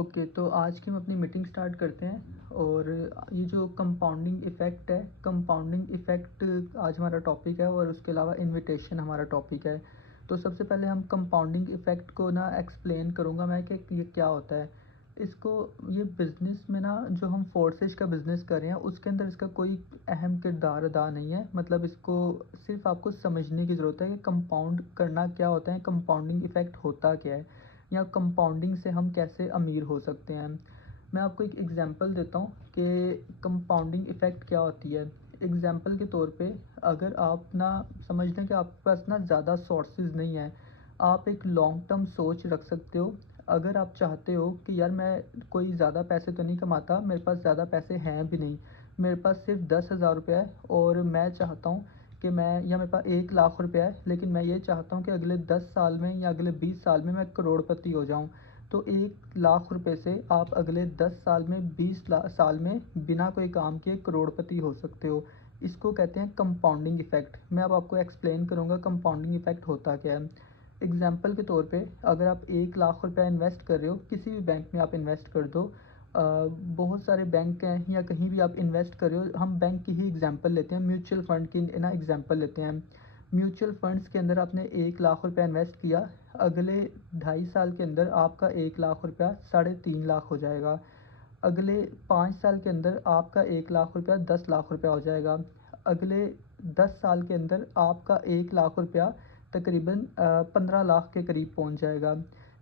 Okay, तो आज की हम अपनी मीटिंग स्टार्ट करते हैं। और ये जो कंपाउंडिंग इफ़ेक्ट है, कंपाउंडिंग इफ़ेक्ट आज हमारा टॉपिक है और उसके अलावा इन्विटेशन हमारा टॉपिक है। तो सबसे पहले हम कंपाउंडिंग इफ़ेक्ट को ना एक्सप्लेन करूँगा मैं कि ये क्या होता है। इसको ये बिज़नेस में ना जो हम फोर्सेज का बिज़नेस कर रहे हैं उसके अंदर इसका कोई अहम किरदार अदा नहीं है। मतलब इसको सिर्फ़ आपको समझने की ज़रूरत है कि कंपाउंड करना क्या होता है, कंपाउंडिंग इफ़ेक्ट होता क्या है, या कंपाउंडिंग से हम कैसे अमीर हो सकते हैं। मैं आपको एक एग्ज़ाम्पल देता हूँ कि कंपाउंडिंग इफ़ेक्ट क्या होती है। एग्ज़ाम्पल के तौर पे अगर आप ना समझ लें कि आपके पास ना ज़्यादा सोर्सेज़ नहीं है, आप एक लॉन्ग टर्म सोच रख सकते हो। अगर आप चाहते हो कि यार मैं कोई ज़्यादा पैसे तो नहीं कमाता, मेरे पास ज़्यादा पैसे हैं भी नहीं, मेरे पास सिर्फ़ 10,000 रुपये है और मैं चाहता हूँ कि मैं या मेरे पास 1 लाख रुपया है, लेकिन मैं ये चाहता हूँ कि अगले 10 साल में या अगले 20 साल में मैं करोड़पति हो जाऊँ। तो 1 लाख रुपए से आप अगले 10 साल में 20 साल में बिना कोई काम किए करोड़पति हो सकते हो। इसको कहते हैं कंपाउंडिंग इफ़ेक्ट। मैं अब आपको एक्सप्लेन करूँगा कंपाउंडिंग इफ़ेक्ट होता क्या है। एग्ज़ाम्पल के तौर पे अगर आप 1 लाख रुपया इन्वेस्ट कर रहे हो, किसी भी बैंक में आप इन्वेस्ट कर दो। बहुत सारे बैंक हैं या कहीं भी आप इन्वेस्ट कर रहे हो, हम बैंक की ही एग्ज़ाम्पल लेते हैं, म्यूचुअल फ़ंड की ना एग्ज़ाम्पल लेते हैं। म्यूचुअल फ़ंड्स के अंदर आपने 1 लाख रुपया इन्वेस्ट किया, अगले 2.5 साल के अंदर आपका 1 लाख रुपया 3.5 लाख हो जाएगा। अगले 5 साल के अंदर आपका 1 लाख रुपया 10 लाख रुपया हो जाएगा। अगले 10 साल के अंदर आपका 1 लाख रुपया तकरीबन 15 लाख के करीब पहुंच जाएगा।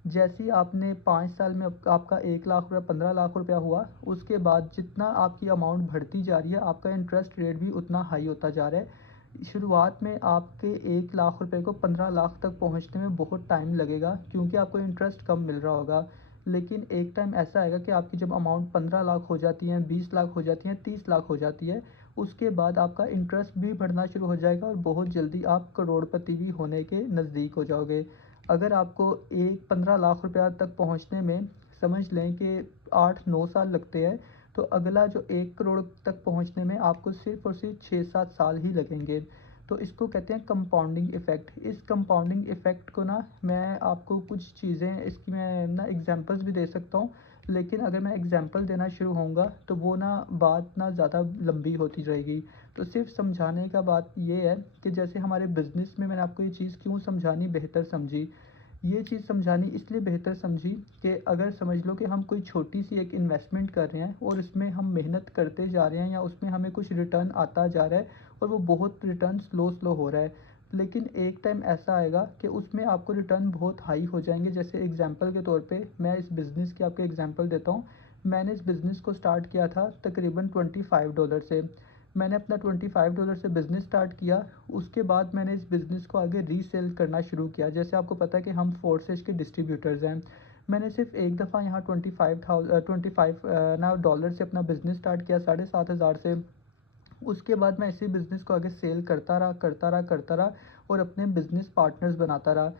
जैसे ही आपने 5 साल में आपका 1 लाख रुपया 15 लाख रुपया हुआ, उसके बाद जितना आपकी अमाउंट बढ़ती जा रही है, आपका इंटरेस्ट रेट भी उतना हाई होता जा रहा है। शुरुआत में आपके 1 लाख रुपए को 15 लाख तक पहुंचने में बहुत टाइम लगेगा, क्योंकि आपको इंटरेस्ट कम मिल रहा होगा। लेकिन एक टाइम ऐसा आएगा कि आपकी जब अमाउंट 15 लाख हो जाती है, 20 लाख हो जाती है, 30 लाख हो जाती है, उसके बाद आपका इंटरेस्ट भी बढ़ना शुरू हो जाएगा और बहुत जल्दी आप करोड़पति भी होने के नज़दीक हो जाओगे। अगर आपको एक 15 लाख रुपया तक पहुंचने में समझ लें कि 8-9 साल लगते हैं, तो अगला जो 1 करोड़ तक पहुंचने में आपको सिर्फ़ और सिर्फ 6-7 साल ही लगेंगे। तो इसको कहते हैं कंपाउंडिंग इफ़ेक्ट। इस कंपाउंडिंग इफ़ेक्ट को ना मैं आपको कुछ चीज़ें इसकी मैं ना एग्ज़ाम्पल्स भी दे सकता हूँ, लेकिन अगर मैं एग्ज़ाम्पल देना शुरू होऊँगा तो वो ना बात ना ज़्यादा लंबी होती जाएगी। तो सिर्फ़ समझाने का बात ये है कि जैसे हमारे बिज़नेस में मैंने आपको ये चीज़ क्यों समझानी बेहतर समझी। ये चीज़ समझानी इसलिए बेहतर समझी कि अगर समझ लो कि हम कोई छोटी-सी एक इन्वेस्टमेंट कर रहे हैं और उसमें हम मेहनत करते जा रहे हैं या उसमें हमें कुछ रिटर्न आता जा रहा है और वो बहुत रिटर्न स्लो हो रहा है। लेकिन एक टाइम ऐसा आएगा कि उसमें आपको रिटर्न बहुत हाई हो जाएँगे। जैसे एग्ज़ाम्पल के तौर पे मैं इस बिज़नेस की आपको एग्ज़ाम्पल देता हूँ। मैंने इस बिज़नेस को स्टार्ट किया था तकरीबन $25 से। मैंने अपना $25 से बिज़नेस स्टार्ट किया, उसके बाद मैंने इस बिज़नेस को आगे रीसेल करना शुरू किया। जैसे आपको पता है कि हम फोर्सेज़ के डिस्ट्रीब्यूटर्स हैं। मैंने सिर्फ़ एक दफ़ा यहाँ 25 ना डॉलर से अपना बिज़नेस स्टार्ट किया, 7,500 से। उसके बाद मैं इसी बिज़नेस को आगे सेल करता रहा और अपने बिज़नेस पार्टनर्स बनाता रहा।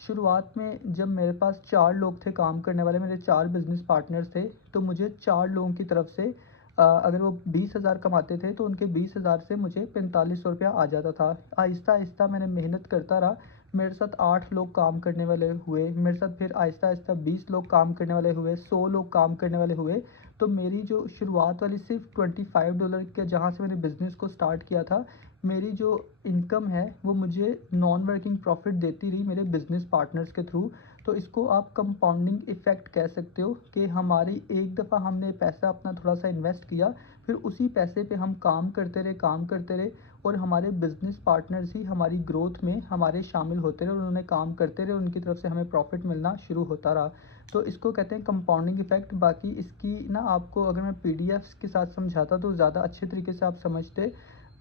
शुरुआत में जब मेरे पास 4 लोग थे काम करने वाले, मेरे 4 बिज़नेस पार्टनर्स थे, तो मुझे 4 लोगों की तरफ से अगर वो 20,000 कमाते थे, तो उनके 20,000 से मुझे ₹4500 आ जाता था। आहिस्ता-आहिस्ता मैंने मेहनत करता रहा, मेरे साथ 8 लोग काम करने वाले हुए, मेरे साथ फिर आहिस्ता-आहिस्ता 20 लोग काम करने वाले हुए, 100 लोग काम करने वाले हुए। तो मेरी जो शुरुआत वाली सिर्फ़ $25 के जहाँ से मैंने बिज़नेस को स्टार्ट किया था, मेरी जो इनकम है वो मुझे नॉन वर्किंग प्रॉफ़िट देती रही मेरे बिज़नेस पार्टनर्स के थ्रू। तो इसको आप कंपाउंडिंग इफ़ेक्ट कह सकते हो कि हमारी एक दफ़ा हमने पैसा अपना थोड़ा-सा इन्वेस्ट किया, फिर उसी पैसे पे हम काम करते रहे और हमारे बिज़नेस पार्टनर्स ही हमारी ग्रोथ में हमारे शामिल होते रहे और उन्होंने काम करते रहे, उनकी तरफ से हमें प्रॉफ़िट मिलना शुरू होता रहा। तो इसको कहते हैं कंपाउंडिंग इफ़ेक्ट। बाकी इसकी ना आपको अगर मैं पीडीएफ्स के साथ समझाता तो ज़्यादा अच्छे तरीके से आप समझते।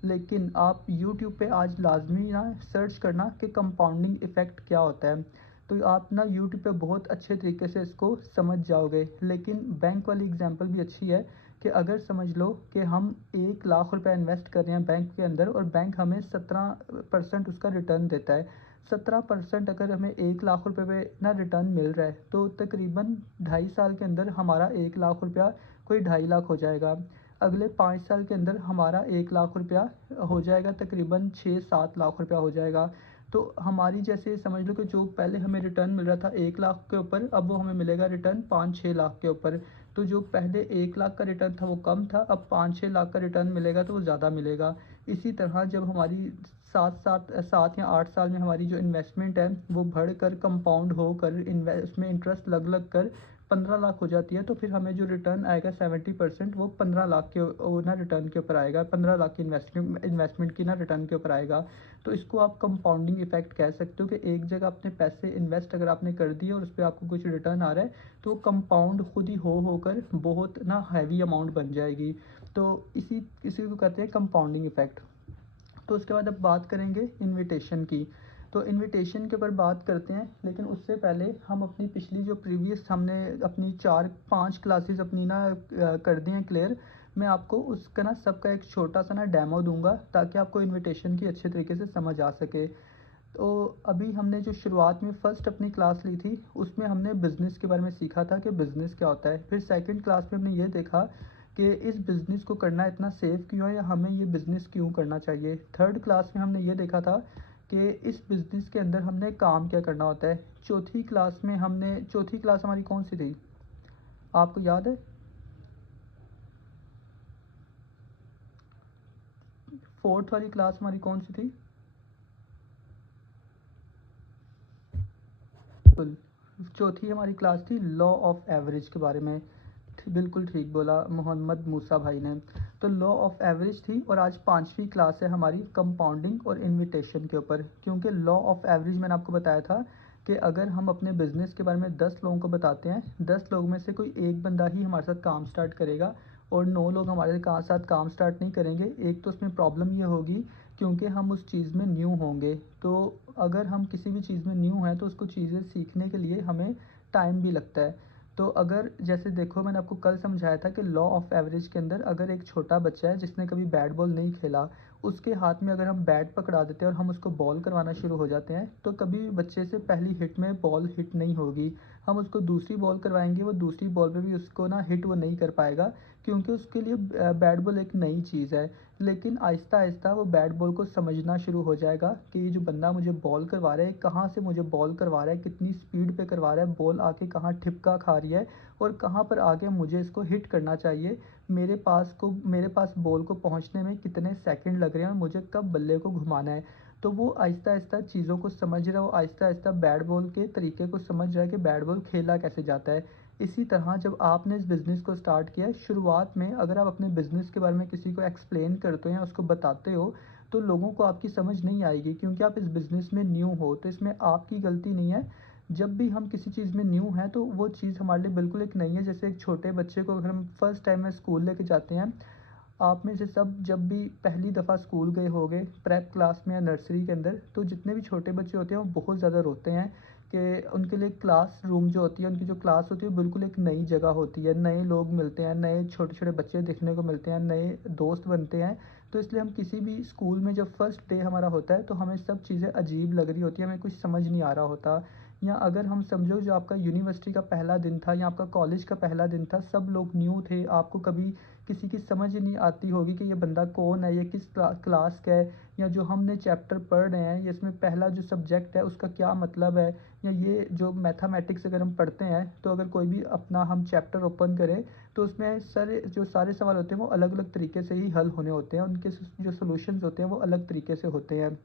लेकिन आप यूट्यूब पे आज लाज़मी ना सर्च करना कि कंपाउंडिंग इफ़ेक्ट क्या होता है। तो आप ना यूट्यूब पे बहुत अच्छे तरीके से इसको समझ जाओगे। लेकिन बैंक वाली एग्ज़ाम्पल भी अच्छी है कि अगर समझ लो कि हम 1 लाख रुपया इन्वेस्ट कर रहे हैं बैंक के अंदर और बैंक हमें 17% उसका रिटर्न देता है। 17% अगर हमें 1 लाख रुपए पे ना रिटर्न मिल रहा है, तो तकरीबन 2.5 साल के अंदर हमारा 1 लाख रुपया कोई 2.5 लाख हो जाएगा। अगले 5 साल के अंदर हमारा 1 लाख रुपया हो जाएगा तकरीबन 6-7 लाख रुपया हो जाएगा। तो हमारी जैसे समझ लो कि जो पहले हमें रिटर्न मिल रहा था 1 लाख के ऊपर, अब वो हमें मिलेगा रिटर्न 5-6 लाख के ऊपर। तो जो पहले 1 लाख का रिटर्न था वो कम था, अब 5-6 लाख का रिटर्न मिलेगा तो वो ज़्यादा मिलेगा। इसी तरह जब हमारी 7 या 8 साल में हमारी जो इन्वेस्टमेंट है वो बढ़कर कंपाउंड होकर उसमें इंटरेस्ट लग लग कर 15 लाख हो जाती है, तो फिर हमें जो रिटर्न आएगा 70% वो 15 लाख के ना रिटर्न के ऊपर आएगा, 15 लाख की इन्वेस्टमेंट की ना रिटर्न के ऊपर आएगा। तो इसको आप कंपाउंडिंग इफेक्ट कह सकते हो कि एक जगह अपने पैसे इन्वेस्ट अगर आपने कर दिए और उस पर आपको कुछ रिटर्न आ रहा है तो वो कंपाउंड खुद ही होकर बहुत ना हैवी अमाउंट बन जाएगी। तो इसी इसी को कहते हैं कंपाउंडिंग इफेक्ट। तो उसके बाद अब बात करेंगे इनविटेशन की। तो इनविटेशन के ऊपर बात करते हैं, लेकिन उससे पहले हम अपनी पिछली जो प्रीवियस हमने अपनी 4-5 क्लासेस अपनी ना कर दी हैं क्लियर। मैं आपको उसका ना सबका एक छोटा सा ना डेमो दूंगा ताकि आपको इनविटेशन की अच्छे तरीके से समझ आ सके। तो अभी हमने जो शुरुआत में फ़र्स्ट अपनी क्लास ली थी उसमें हमने बिज़नेस के बारे में सीखा था कि बिज़नेस क्या होता है। फिर सेकंड क्लास में हमने ये देखा कि इस बिज़नेस को करना इतना सेफ़ क्यों है या हमें ये बिज़नेस क्यों करना चाहिए। थर्ड क्लास में हमने ये देखा था कि इस बिज़नेस के अंदर हमने काम क्या करना होता है। चौथी क्लास हमारी कौन सी थी, आपको याद है? फोर्थ वाली क्लास हमारी कौन सी थी? बिल्कुल, चौथी हमारी क्लास थी लॉ ऑफ एवरेज के बारे में। बिल्कुल ठीक बोला मोहम्मद मूसा भाई ने। तो लॉ ऑफ एवरेज थी और आज पांचवी क्लास है हमारी कंपाउंडिंग और इनविटेशन के ऊपर। क्योंकि लॉ ऑफ एवरेज मैंने आपको बताया था कि अगर हम अपने बिजनेस के बारे में 10 लोगों को बताते हैं, 10 लोगों में से कोई एक बंदा ही हमारे साथ काम स्टार्ट करेगा और 9 लोग हमारे साथ काम स्टार्ट नहीं करेंगे। एक तो उसमें प्रॉब्लम ये होगी क्योंकि हम उस चीज़ में न्यू होंगे। तो अगर हम किसी भी चीज़ में न्यू हैं तो उसको चीज़ें सीखने के लिए हमें टाइम भी लगता है। तो अगर जैसे देखो मैंने आपको कल समझाया था कि लॉ ऑफ एवरेज के अंदर अगर एक छोटा बच्चा है जिसने कभी बैट बॉल नहीं खेला, उसके हाथ में अगर हम बैट पकड़ा देते हैं और हम उसको बॉल करवाना शुरू हो जाते हैं तो कभी भी बच्चे से पहली हिट में बॉल हिट नहीं होगी। हम उसको दूसरी बॉल करवाएंगे, वो दूसरी बॉल पे भी उसको ना हिट वो नहीं कर पाएगा क्योंकि उसके लिए बैट बॉल एक नई चीज़ है। लेकिन आहिस्ता आहिस्ता वो बैट बॉल को समझना शुरू हो जाएगा कि ये जो बंदा मुझे बॉल करवा रहा है कहाँ से मुझे बॉल करवा रहा है, कितनी स्पीड पे करवा रहा है, बॉल आके कहाँ ठिपका खा रही है और कहाँ पर आके मुझे इसको हिट करना चाहिए। मेरे पास बॉल को पहुँचने में कितने सेकंड लग रहे हैं और मुझे कब बल्ले को घुमाना है। तो वो आहिस्ता आहिस्ता चीज़ों को समझ रहा है, वो आहिस्ता आहिस्ता बैट बॉल के तरीके को समझ रहा है कि बैट बॉल खेला कैसे जाता है। इसी तरह जब आपने इस बिज़नेस को स्टार्ट किया, शुरुआत में अगर आप अपने बिज़नेस के बारे में किसी को एक्सप्लेन करते हो या उसको बताते हो तो लोगों को आपकी समझ नहीं आएगी क्योंकि आप इस बिज़नेस में न्यू हो। तो इसमें आपकी गलती नहीं है। जब भी हम किसी चीज़ में न्यू हैं तो वो चीज़ हमारे लिए बिल्कुल एक नई है। जैसे एक छोटे बच्चे को अगर हम फर्स्ट टाइम में स्कूल लेके जाते हैं, आप में से सब जब भी पहली दफ़ा स्कूल गए होंगे प्रेप क्लास में या नर्सरी के अंदर, तो जितने भी छोटे बच्चे होते हैं वो बहुत ज़्यादा रोते हैं कि उनके लिए क्लास रूम जो होती है, उनकी जो क्लास होती है वो बिल्कुल एक नई जगह होती है, नए लोग मिलते हैं, नए छोटे छोटे बच्चे देखने को मिलते हैं, नए दोस्त बनते हैं। तो इसलिए हम किसी भी स्कूल में जब फर्स्ट डे हमारा होता है तो हमें सब चीज़ें अजीब लग रही होती है, हमें कुछ समझ नहीं आ रहा होता। या अगर हम समझो जो आपका यूनिवर्सिटी का पहला दिन था या आपका कॉलेज का पहला दिन था, सब लोग न्यू थे, आपको कभी किसी की समझ ही नहीं आती होगी कि ये बंदा कौन है, ये किस क्लास का है, या जो हमने चैप्टर पढ़ रहे हैं ये इसमें पहला जो सब्जेक्ट है उसका क्या मतलब है। या ये जो मैथमेटिक्स अगर हम पढ़ते हैं तो अगर कोई भी अपना हम चैप्टर ओपन करें तो उसमें सारे सवाल होते हैं वो अलग अलग तरीके से ही हल होने होते हैं, उनके जो सोल्यूशंस होते हैं वो अलग तरीके से होते हैं।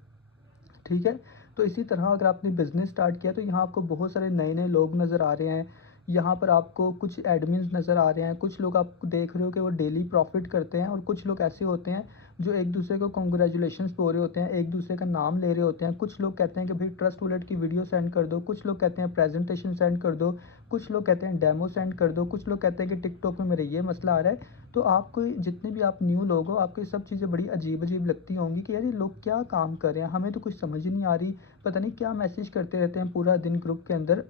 ठीक है? तो इसी तरह अगर आपने बिज़नेस स्टार्ट किया तो यहाँ आपको बहुत सारे नए-नए लोग नज़र आ रहे हैं। यहाँ पर आपको कुछ एडमिन्स नज़र आ रहे हैं, कुछ लोग आप देख रहे हो कि वो डेली प्रॉफ़िट करते हैं और कुछ लोग ऐसे होते हैं जो एक-दूसरे को कांग्रेचुलेशंस बोल रहे होते हैं, एक-दूसरे का नाम ले रहे होते हैं। कुछ लोग कहते हैं कि भाई ट्रस्ट वॉलेट की वीडियो सेंड कर दो, कुछ लोग कहते हैं प्रेज़ेंटेशन सेंड कर दो, कुछ लोग कहते हैं डेमो सेंड कर दो, कुछ लोग कहते हैं कि टिकटॉक में मेरा ये मसला आ रहा है। तो आपको जितने भी आप न्यू लोग हो, आपको ये सब चीज़ें बड़ी अजीब-अजीब लगती होंगी कि यार ये लोग क्या काम कर रहे हैं, हमें तो कुछ समझ ही नहीं आ रही, पता नहीं क्या मैसेज करते रहते हैं पूरा दिन ग्रुप के अंदर।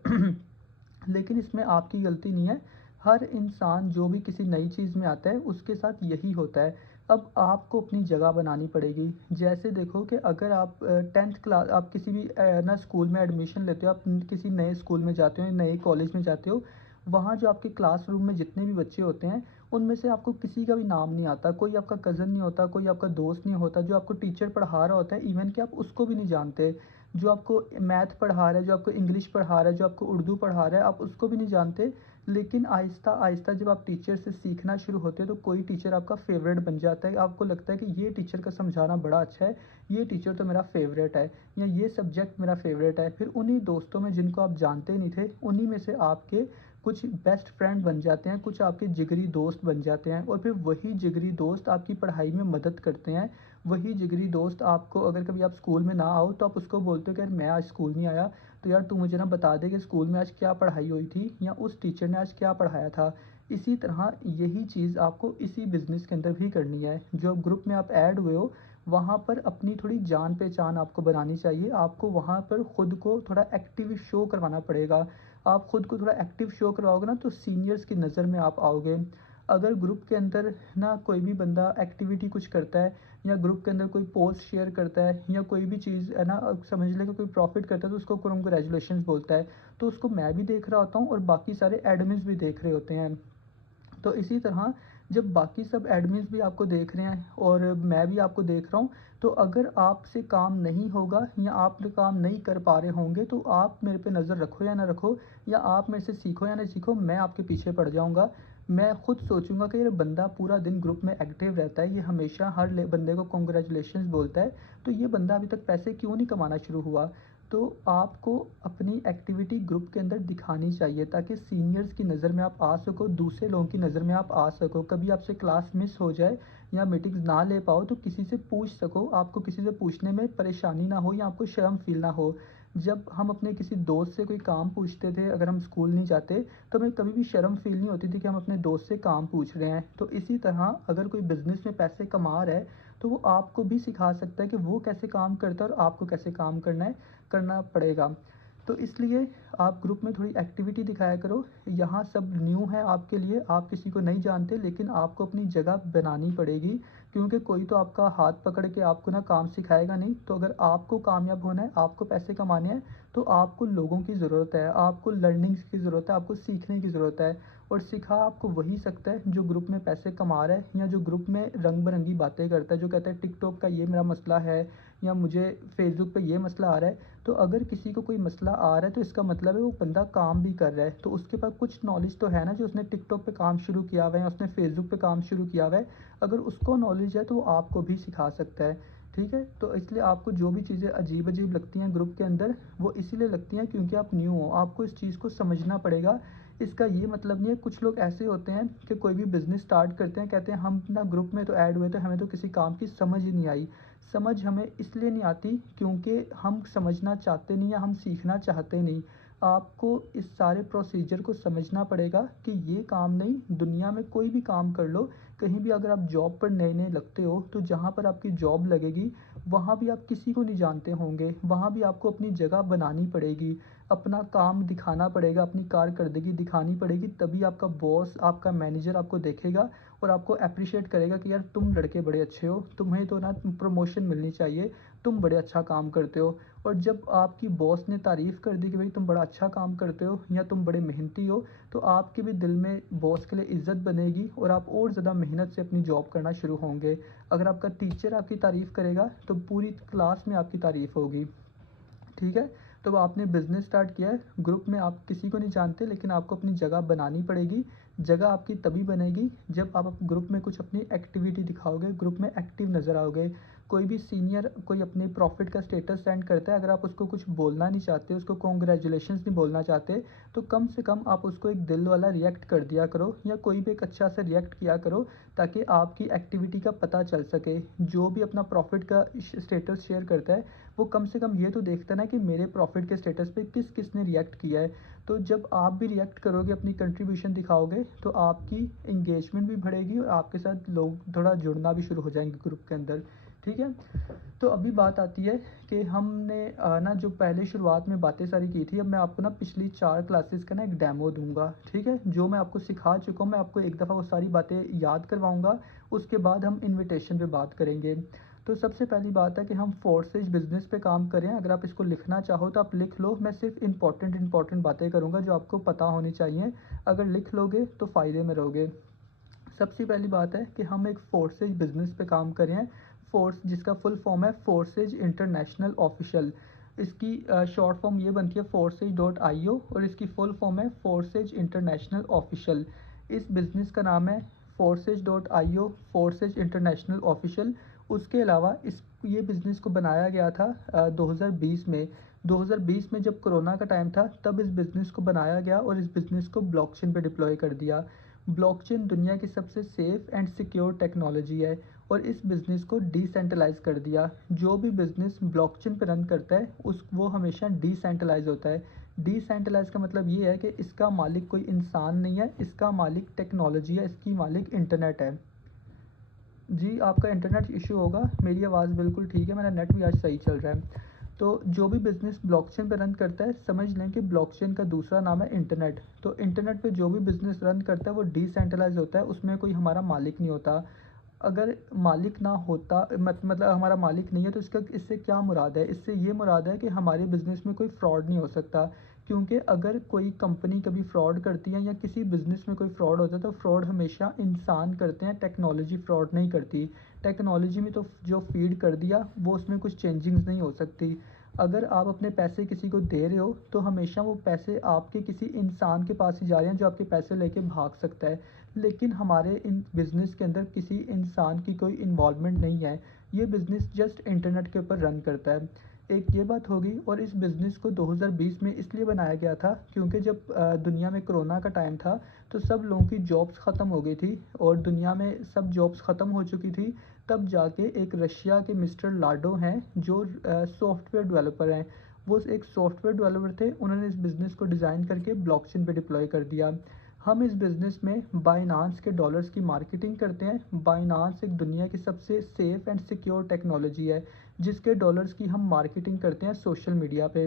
लेकिन इसमें आपकी गलती नहीं है। हर इंसान जो भी किसी नई चीज़ में आता है उसके साथ यही होता है। अब आपको अपनी जगह बनानी पड़ेगी। जैसे देखो कि अगर आप 10th क्लास आप किसी भी ना स्कूल में एडमिशन लेते हो, आप किसी नए स्कूल में जाते हो, नए कॉलेज में जाते हो, वहाँ जो आपके क्लासरूम में जितने भी बच्चे होते हैं, उनमें से आपको किसी का भी नाम नहीं आता, कोई आपका कज़न नहीं होता, कोई आपका दोस्त नहीं होता, जो आपको टीचर पढ़ा रहा होता है इवन कि आप उसको भी नहीं जानते। जो आपको मैथ पढ़ा रहा है, जो आपको इंग्लिश पढ़ा रहा है, जो आपको उर्दू पढ़ा रहा है, आप उसको भी नहीं जानते। लेकिन आहिस्ता-आहिस्ता जब आप टीचर से सीखना शुरू होते हैं, तो कोई टीचर आपका फ़ेवरेट बन जाता है। आपको लगता है कि ये टीचर का समझाना बड़ा अच्छा है, ये टीचर तो मेरा फ़ेवरेट है, या ये सब्जेक्ट मेरा फ़ेवरेट है। फिर उन्हीं दोस्तों में जिनको आप जानते नहीं थे, उन्हीं में से आपके कुछ बेस्ट फ्रेंड बन जाते हैं, कुछ आपके जिगरी दोस्त बन जाते हैं, और फिर वही जिगरी दोस्त आपकी पढ़ाई में मदद करते हैं। वही जिगरी दोस्त आपको, अगर कभी आप स्कूल में ना आओ तो आप उसको बोलते हो कि यार मैं आज स्कूल नहीं आया, तो यार तू मुझे ना बता दे कि स्कूल में आज क्या पढ़ाई हुई थी, या उस टीचर ने आज क्या पढ़ाया था। इसी तरह यही चीज़ आपको इसी बिज़नेस के अंदर भी करनी है। जो ग्रुप में आप ऐड हुए हो, वहाँ पर अपनी थोड़ी जान पहचान आपको बनानी चाहिए। आपको वहाँ पर खुद को थोड़ा एक्टिव शो करवाना पड़ेगा। आप खुद को थोड़ा एक्टिव शो करवाओगे ना, तो सीनियर्स की नज़र में आप आओगे। अगर ग्रुप के अंदर ना कोई भी बंदा एक्टिविटी कुछ करता है, या ग्रुप के अंदर कोई पोस्ट शेयर करता है, या कोई भी चीज़ है ना, समझ लें कि कोई प्रॉफ़िट करता है, तो उसको कांग्रेचुलेशंस बोलता है। तो उसको मैं भी देख रहा होता हूँ, और बाकी सारे एडमिन्स भी देख रहे होते हैं। तो इसी तरह जब बाकी सब एडमिन्स भी आपको देख रहे हैं, और मैं भी आपको देख रहा हूँ, तो अगर आपसे काम नहीं होगा, या आप जो काम नहीं कर पा रहे होंगे, तो आप मेरे पे नज़र रखो या ना रखो, या आप मेरे से सीखो या ना सीखो, मैं आपके पीछे पड़ जाऊँगा। मैं खुद सोचूँगा कि ये बंदा पूरा दिन ग्रुप में एक्टिव रहता है, ये हमेशा हर बंदे को कॉन्ग्रेचुलेशंस बोलता है, तो ये बंदा अभी तक पैसे क्यों नहीं कमाना शुरू हुआ। तो आपको अपनी एक्टिविटी ग्रुप के अंदर दिखानी चाहिए, ताकि सीनियर्स की नज़र में आप आ सको, दूसरे लोगों की नज़र में आप आ सको। कभी आपसे क्लास मिस हो जाए, या मीटिंग्स ना ले पाओ, तो किसी से पूछ सको, आपको किसी से पूछने में परेशानी ना हो, या आपको शर्म फ़ील ना हो। जब हम अपने किसी दोस्त से कोई काम पूछते थे, अगर हम स्कूल नहीं जाते, तो हमें कभी भी शर्म फ़ील नहीं होती थी कि हम अपने दोस्त से काम पूछ रहे हैं। तो इसी तरह अगर कोई बिज़नेस में पैसे कमा रहा है, तो वो आपको भी सिखा सकता है कि वो कैसे काम करता है, और आपको कैसे काम करना पड़ेगा। तो इसलिए आप ग्रुप में थोड़ी एक्टिविटी दिखाया करो। यहाँ सब न्यू है आपके लिए, आप किसी को नहीं जानते, लेकिन आपको अपनी जगह बनानी पड़ेगी, क्योंकि कोई तो आपका हाथ पकड़ के आपको ना काम सिखाएगा नहीं। तो अगर आपको कामयाब होना है, आपको पैसे कमाने हैं, तो आपको लोगों की ज़रूरत है, आपको लर्निंग्स की ज़रूरत है, आपको सीखने की ज़रूरत है। और सिखा आपको वही सकता है जो ग्रुप में पैसे कमा रहा है, या जो ग्रुप में रंग-बिरंगी बातें करता है, जो कहता है टिकटॉक का ये मेरा मसला है, या मुझे फ़ेसबुक पे ये मसला आ रहा है। तो अगर किसी को कोई मसला आ रहा है, तो इसका मतलब है वो बंदा काम भी कर रहा है। तो उसके पास कुछ नॉलेज तो है ना, जो उसने टिकटॉक पे काम शुरू किया हुआ है, या उसने फ़ेसबुक पे काम शुरू किया हुआ है। अगर उसको नॉलेज है, तो वो आपको भी सिखा सकता है। ठीक है? तो इसलिए आपको जो भी चीज़ें अजीब-अजीब लगती हैं ग्रुप के अंदर, वो इसीलिए लगती हैं क्योंकि आप न्यू हो। आपको इस चीज़ को समझना पड़ेगा। इसका ये मतलब नहीं है, कुछ लोग ऐसे होते हैं कि कोई भी बिज़नेस स्टार्ट करते हैं, कहते हैं हम ना ग्रुप में तो ऐड हुए थे, हमें तो किसी काम की समझ ही नहीं आई। समझ हमें इसलिए नहीं आती क्योंकि हम समझना चाहते नहीं, या हम सीखना चाहते नहीं। आपको इस सारे प्रोसीजर को समझना पड़ेगा कि ये काम नहीं, दुनिया में कोई भी काम कर लो, कहीं भी अगर आप जॉब पर नए-नए लगते हो, तो जहाँ पर आपकी जॉब लगेगी, वहाँ भी आप किसी को नहीं जानते होंगे, वहाँ भी आपको अपनी जगह बनानी पड़ेगी, अपना काम दिखाना पड़ेगा, अपनी कारकर्दगी दिखानी पड़ेगी, तभी आपका बॉस, आपका मैनेजर आपको देखेगा, और आपको एप्रिशिएट करेगा कि यार तुम लड़के बड़े अच्छे हो, तुम्हें तो ना प्रमोशन मिलनी चाहिए, तुम बड़े अच्छा काम करते हो। और जब आपकी बॉस ने तारीफ़ कर दी कि भाई तुम बड़ा अच्छा काम करते हो, या तुम बड़े मेहनती हो, तो आपके भी दिल में बॉस के लिए इज़्ज़त बनेगी, और आप और ज़्यादा मेहनत से अपनी जॉब करना शुरू होंगे। अगर आपका टीचर आपकी तारीफ़ करेगा, तो पूरी क्लास में आपकी तारीफ़ होगी। ठीक है? तो आपने बिज़नेस स्टार्ट किया है, ग्रुप में आप किसी को नहीं जानते, लेकिन आपको अपनी जगह बनानी पड़ेगी। जगह आपकी तभी बनेगी जब आप ग्रुप में कुछ अपनी एक्टिविटी दिखाओगे, ग्रुप में एक्टिव नज़र आओगे। कोई भी सीनियर कोई अपने प्रॉफ़िट का स्टेटस सेंड करता है, अगर आप उसको कुछ बोलना नहीं चाहते, उसको कांग्रेचुलेशंस नहीं बोलना चाहते, तो कम से कम आप उसको एक दिल वाला रिएक्ट कर दिया करो, या कोई भी एक अच्छा सा रिएक्ट किया करो, ताकि आपकी एक्टिविटी का पता चल सके। जो भी अपना प्रॉफ़िट का स्टेटस शेयर करता है, वो कम से कम ये तो देखता है ना कि मेरे प्रॉफ़िट के स्टेटस पे किस-किसने रिएक्ट किया है। तो जब आप भी रिएक्ट करोगे, अपनी कंट्रीब्यूशन दिखाओगे, तो आपकी एंगेजमेंट भी बढ़ेगी, और आपके साथ लोग थोड़ा जुड़ना भी शुरू हो जाएँगे ग्रुप के अंदर। ठीक है? तो अभी बात आती है कि हमने ना जो पहले शुरुआत में बातें सारी की थी, अब मैं आपको ना पिछली 4 क्लासेस का ना एक डेमो दूँगा, ठीक है? जो मैं आपको सिखा चुका हूँ, मैं आपको एक दफ़ा वो सारी बातें याद करवाऊँगा, उसके बाद हम इन्विटेशन पे बात करेंगे। तो सबसे पहली बात है कि हम फोर्सेज बिज़नेस पे काम करें। अगर आप इसको लिखना चाहो तो आप लिख लो, मैं सिर्फ़ इम्पोर्टेंट बातें करूँगा जो आपको पता होनी चाहिए। अगर लिख लोगे तो फ़ायदे में रहोगे। सबसे पहली बात है कि हम एक फोर्सेज बिज़नेस पे काम कर रहे हैं। फ़ोर्स जिसका फुल फॉर्म है फोर्सेज इंटरनेशनल ऑफ़िशियल। इसकी शॉर्ट फॉर्म ये बनती है forces.io और इसकी फुल फॉर्म है फोर्सेज इंटरनेशनल ऑफिशियल। इस बिज़नेस का नाम है forces.io, फोर्सेज इंटरनेशनल ऑफिशियल। उसके अलावा इस ये बिज़नेस को बनाया गया था 2020 में। 2020 में जब कोरोना का टाइम था तब इस बिज़नेस को बनाया गया और इस बिज़नेस को ब्लॉकचेन पे डिप्लॉय कर दिया। ब्लॉकचेन दुनिया की सबसे सेफ एंड सिक्योर टेक्नोलॉजी है और इस बिज़नेस को डिसेंट्रलाइज कर दिया। जो भी बिज़नेस ब्लॉकचेन पे रन करता है वो हमेशा डिसेंट्रलाइज होता है। डिसेंट्रलाइज का मतलब ये है कि इसका मालिक कोई इंसान नहीं है, इसका मालिक टेक्नोलॉजी है, इसकी मालिक इंटरनेट है। जी, आपका इंटरनेट इशू होगा, मेरी आवाज़ बिल्कुल ठीक है, मेरा नेट भी आज सही चल रहा है। तो जो भी बिज़नेस ब्लॉकचेन पे रन करता है, समझ लें कि ब्लॉकचेन का दूसरा नाम है इंटरनेट। तो इंटरनेट पे जो भी बिज़नेस रन करता है वो डिसेंट्रलाइज होता है, उसमें कोई हमारा मालिक नहीं होता। अगर मालिक ना होता मतलब हमारा मालिक नहीं है तो इससे क्या मुराद है? इससे ये मुराद है कि हमारे बिज़नेस में कोई फ्रॉड नहीं हो सकता। क्योंकि अगर कोई कंपनी कभी फ्रॉड करती है या किसी बिज़नेस में कोई फ्रॉड होता है तो फ्रॉड हमेशा इंसान करते हैं, टेक्नोलॉजी फ्रॉड नहीं करती। टेक्नोलॉजी में तो जो फ़ीड कर दिया वो उसमें कुछ चेंजिंग्स नहीं हो सकती। अगर आप अपने पैसे किसी को दे रहे हो तो हमेशा वो पैसे आपके किसी इंसान के पास ही जा रहे हैं जो आपके पैसे लेके भाग सकता है। लेकिन हमारे इन बिज़नेस के अंदर किसी इंसान की कोई इन्वॉल्वमेंट नहीं है। ये बिज़नेस जस्ट इंटरनेट के ऊपर रन करता है। एक ये बात होगी और इस बिज़नेस को 2020 में इसलिए बनाया गया था क्योंकि जब दुनिया में कोरोना का टाइम था तो सब लोगों की जॉब्स ख़त्म हो गई थी और दुनिया में सब जॉब्स ख़त्म हो चुकी थी। तब जाके एक रशिया के मिस्टर लाडो हैं जो सॉफ्टवेयर डेवलपर हैं। वो एक सॉफ्टवेयर डेवलपर थे, उन्होंने इस बिज़नेस को डिज़ाइन करके ब्लॉकचेन पे डिप्लॉय कर दिया। हम इस बिज़नेस में बाइनांस के डॉलर्स की मार्केटिंग करते हैं। बाइनांस एक दुनिया की सबसे सेफ एंड सिक्योर टेक्नोलॉजी है जिसके डॉलर्स की हम मार्केटिंग करते हैं सोशल मीडिया पे।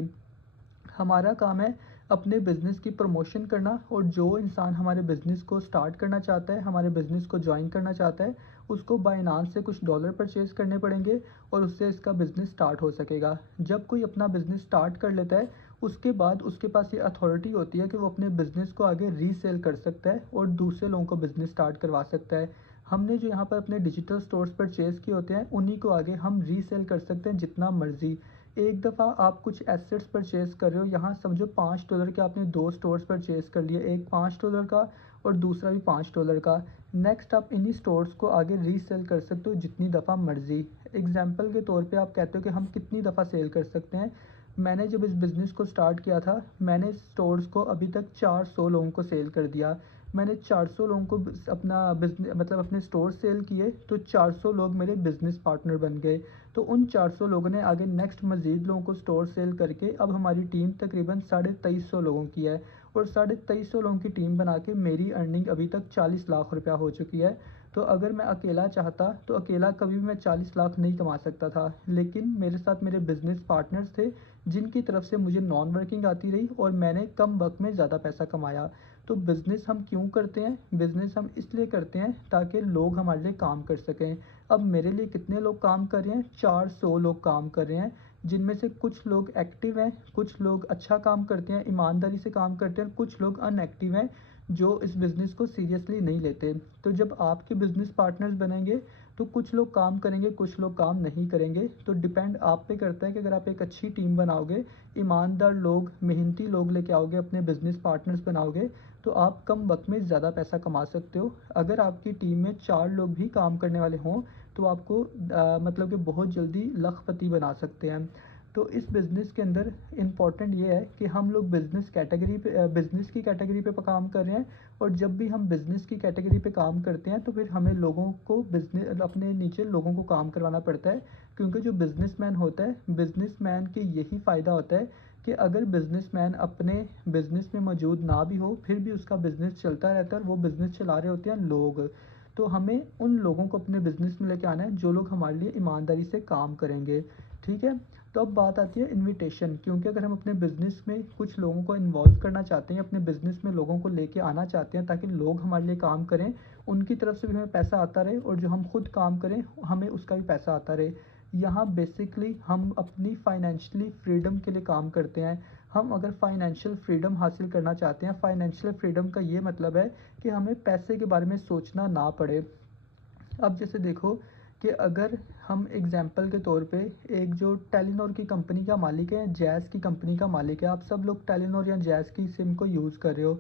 हमारा काम है अपने बिज़नेस की प्रमोशन करना और जो इंसान हमारे बिज़नेस को स्टार्ट करना चाहता है, हमारे बिज़नेस को जॉइन करना चाहता है, उसको बाइनांस से कुछ डॉलर परचेज़ करने पड़ेंगे और उससे इसका बिज़नेस स्टार्ट हो सकेगा। जब कोई अपना बिज़नेस स्टार्ट कर लेता है, उसके बाद उसके पास ये अथॉरिटी होती है कि वो अपने बिज़नेस को आगे रीसेल कर सकता है और दूसरे लोगों को बिज़नेस स्टार्ट करवा सकता है। हमने जो यहाँ पर अपने डिजिटल स्टोर्स परचेज़ किए होते हैं, उन्हीं को आगे हम रीसेल कर सकते हैं जितना मर्ज़ी। एक दफ़ा आप कुछ एसेट्स परचेज़ कर रहे हो, यहाँ समझो $5 के आपने 2 स्टोर्स परचेज़ कर लिए, एक $5 का और दूसरा भी $5 का। नेक्स्ट आप इन्हीं स्टोर्स को आगे रीसेल कर सकते हो जितनी दफ़ा मर्ज़ी। एग्ज़ाम्पल के तौर पे आप कहते हो कि हम कितनी दफ़ा सेल कर सकते हैं। मैंने जब इस बिज़नेस को स्टार्ट किया था, मैंने स्टोर्स को अभी तक 400 लोगों को सेल कर दिया। मैंने 400 लोगों को अपना बिज़ने मतलब अपने स्टोर सेल किए तो 400 लोग मेरे बिज़नेस पार्टनर बन गए। तो उन 400 लोगों ने आगे नेक्स्ट मज़ीद लोगों को स्टोर सेल करके अब हमारी टीम तकरीबन 2350 लोगों की है और 2350 लोगों की टीम बना के मेरी अर्निंग अभी तक 40 लाख रुपया हो चुकी है। तो अगर मैं अकेला चाहता तो अकेला कभी भी मैं 40 लाख नहीं कमा सकता था, लेकिन मेरे साथ मेरे बिज़नेस पार्टनर्स थे जिनकी तरफ से मुझे नॉन वर्किंग आती रही और मैंने कम वक़्त में ज़्यादा पैसा कमाया। तो बिज़नेस हम क्यों करते हैं? बिज़नेस हम इसलिए करते हैं ताकि लोग हमारे लिए काम कर सकें। अब मेरे लिए कितने लोग काम कर रहे हैं? 400 लोग काम कर रहे हैं, जिनमें से कुछ लोग एक्टिव हैं, कुछ लोग अच्छा काम करते हैं, ईमानदारी से काम करते हैं, कुछ लोग अनएक्टिव हैं, जो इस बिज़नेस को सीरियसली नहीं लेते। तो जब आपके बिज़नेस पार्टनर्स बनेंगे, तो कुछ लोग काम करेंगे, कुछ लोग काम नहीं करेंगे। तो डिपेंड आप पे करता है कि अगर आप एक अच्छी टीम बनाओगे, ईमानदार लोग, मेहनती लोग लेके आओगे, अपने बिज़नेस पार्टनर्स बनाओगे, तो आप कम वक़्त में ज़्यादा पैसा कमा सकते हो। अगर आपकी टीम में 4 लोग भी काम करने वाले हों, तो आपको मतलब कि बहुत जल्दी लखपति बना सकते हैं। तो इस बिज़नेस के अंदर इम्पॉर्टेंट ये है कि हम लोग बिज़नेस की कैटेगरी पे काम कर रहे हैं और जब भी हम बिज़नेस की कैटेगरी पे काम करते हैं तो फिर हमें लोगों को अपने नीचे लोगों को काम करवाना पड़ता है, क्योंकि जो बिज़नेसमैन होता है, बिज़नेसमैन के यही फ़ायदा होता है कि अगर बिज़नेसमैन अपने बिज़नेस में मौजूद ना भी हो, फिर भी उसका बिज़नेस चलता रहता है और वो बिज़नेस चला रहे होते हैं लोग। तो हमें उन लोगों को अपने बिज़नेस में लेके आना है जो लोग हमारे लिए ईमानदारी से काम करेंगे, ठीक है? तो अब बात आती है इन्विटेशन, क्योंकि अगर हम अपने बिज़नेस में कुछ लोगों को इन्वॉल्व करना चाहते हैं, अपने बिज़नेस में लोगों को लेके आना चाहते हैं ताकि लोग हमारे लिए काम करें, उनकी तरफ से भी हमें पैसा आता रहे और जो हम खुद काम करें, हमें उसका भी पैसा आता रहे। यहाँ बेसिकली हम अपनी फाइनेंशियली फ्रीडम के लिए काम करते हैं। हम अगर फाइनेंशियल फ्रीडम हासिल करना चाहते हैं, फाइनेंशियल फ्रीडम का ये मतलब है कि हमें पैसे के बारे में सोचना ना पड़े। अब जैसे देखो कि अगर हम एग्ज़ाम्पल के तौर पे एक जो टेलीनॉर की कंपनी का मालिक है, जैज़ की कंपनी का मालिक है, आप सब लोग टेलीनॉर या जैज़ की सिम को यूज़ कर रहे हो।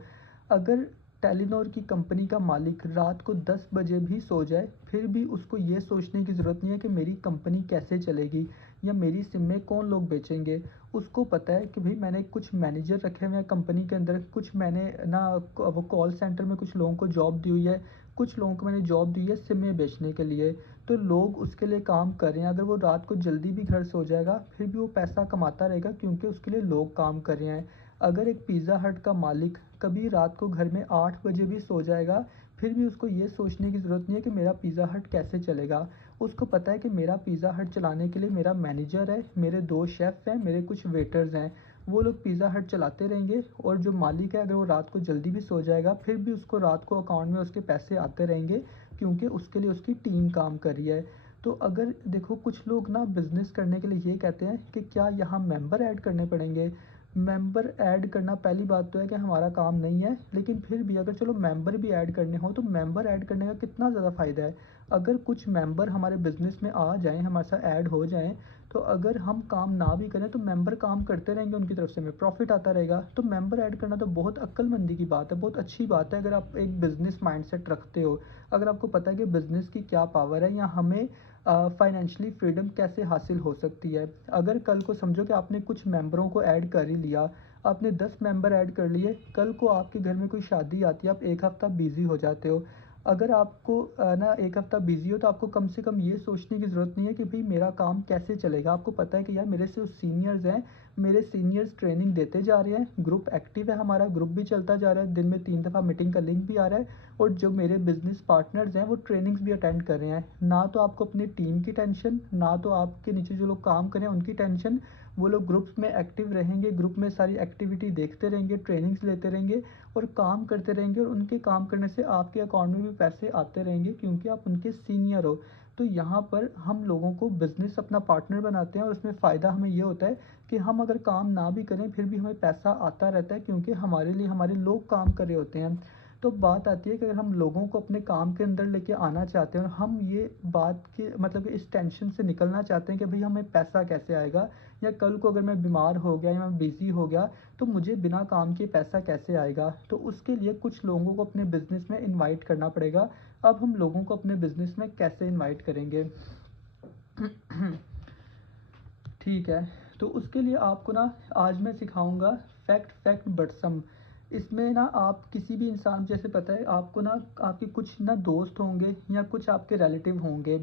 अगर टेलीनॉर की कंपनी का मालिक रात को 10 बजे भी सो जाए, फिर भी उसको ये सोचने की ज़रूरत नहीं है कि मेरी कंपनी कैसे चलेगी या मेरी सिमें कौन लोग बेचेंगे। उसको पता है कि भई मैंने कुछ मैनेजर रखे हुए हैं कंपनी के अंदर, कुछ मैंने ना वो कॉल सेंटर में कुछ लोगों को जॉब दी हुई है, कुछ लोगों को मैंने जॉब दी है सिमें बेचने के लिए। तो लोग उसके लिए काम कर रहे हैं। अगर वो रात को जल्दी भी घर सो जाएगा, फिर भी वो पैसा कमाता रहेगा क्योंकि उसके लिए लोग काम कर रहे हैं। अगर एक पिज़्ज़ा हट का मालिक कभी रात को घर में 8 बजे भी सो जाएगा, फिर भी उसको ये सोचने की ज़रूरत नहीं है कि मेरा पिज़्ज़ा हट कैसे चलेगा। उसको पता है कि मेरा पिज़्ज़ा हट चलाने के लिए मेरा मैनेजर है, मेरे 2 शेफ़ हैं, मेरे कुछ वेटर्स हैं। वो लोग पिज़्ज़ा हट चलाते रहेंगे और जो मालिक है अगर वो रात को जल्दी भी सो जाएगा, फिर भी उसको रात को अकाउंट में उसके पैसे आते रहेंगे क्योंकि उसके लिए उसकी टीम काम कर रही है। तो अगर देखो कुछ लोग ना बिज़नेस करने के लिए ये कहते हैं कि क्या यहाँ मेंबर ऐड करने पड़ेंगे? मेंबर ऐड करना पहली बात तो है कि हमारा काम नहीं है, लेकिन फिर भी अगर चलो मेंबर भी ऐड करने हों तो मेंबर ऐड करने का कितना ज़्यादा फ़ायदा है। अगर कुछ मेंबर हमारे बिज़नेस में आ जाएँ, हमारे साथ ऐड हो जाएँ, तो अगर हम काम ना भी करें तो मेंबर काम करते रहेंगे, उनकी तरफ से हमें प्रॉफ़िट आता रहेगा। तो मेंबर ऐड करना तो बहुत अक्लमंदी की बात है, बहुत अच्छी बात है अगर आप एक बिज़नेस माइंडसेट रखते हो। अगर आपको पता है कि बिज़नेस की क्या पावर है या हमें फाइनेंशियली फ्रीडम कैसे हासिल हो सकती है। अगर कल को समझो कि आपने कुछ मेंबरों को ऐड कर ही लिया, आपने 10 मेंबर ऐड कर लिए, कल को आपके घर में कोई शादी आती है, आप 1 हफ़्ता बिज़ी हो जाते हो। अगर आपको ना 1 हफ़्ता बिज़ी हो तो आपको कम से कम ये सोचने की ज़रूरत नहीं है कि भई मेरा काम कैसे चलेगा। आपको पता है कि यार मेरे से जो सीनियर्स हैं, मेरे सीनियर्स ट्रेनिंग देते जा रहे हैं, ग्रुप एक्टिव है हमारा, ग्रुप भी चलता जा रहा है, दिन में 3 दफ़ा मीटिंग का लिंक भी आ रहा है और जो मेरे बिज़नेस पार्टनर्स हैं वो ट्रेनिंग्स भी अटेंड कर रहे हैं। ना तो आपको अपनी टीम की टेंशन, ना तो आपके नीचे जो लोग काम कर रहे हैं उनकी टेंशन। वो लोग ग्रुप्स में एक्टिव रहेंगे, ग्रुप में सारी एक्टिविटी देखते रहेंगे, ट्रेनिंग्स लेते रहेंगे और काम करते रहेंगे और उनके काम करने से आपके अकाउंट में भी पैसे आते रहेंगे क्योंकि आप उनके सीनियर हो। तो यहाँ पर हम लोगों को बिज़नेस अपना पार्टनर बनाते हैं और उसमें फ़ायदा हमें ये होता है कि हम अगर काम ना भी करें फिर भी हमें पैसा आता रहता है क्योंकि हमारे लिए हमारे लोग काम कर रहे होते हैं। तो बात आती है कि अगर हम लोगों को अपने काम के अंदर लेके आना चाहते हैं और हम ये बात के मतलब इस टेंशन से निकलना चाहते हैं कि भई हमें पैसा कैसे आएगा या कल को अगर मैं बीमार हो गया या मैं बिज़ी हो गया तो मुझे बिना काम के पैसा कैसे आएगा? तो उसके लिए कुछ लोगों को अपने बिज़नेस में इनवाइट करना पड़ेगा। अब हम लोगों को अपने बिज़नेस में कैसे इनवाइट करेंगे? ठीक है, तो उसके लिए आपको ना आज मैं सिखाऊँगा फैक्ट फैक्ट बट सम। इसमें ना आप किसी भी इंसान जैसे पता है आपको ना आपके कुछ ना दोस्त होंगे या कुछ आपके रिलेटिव होंगे।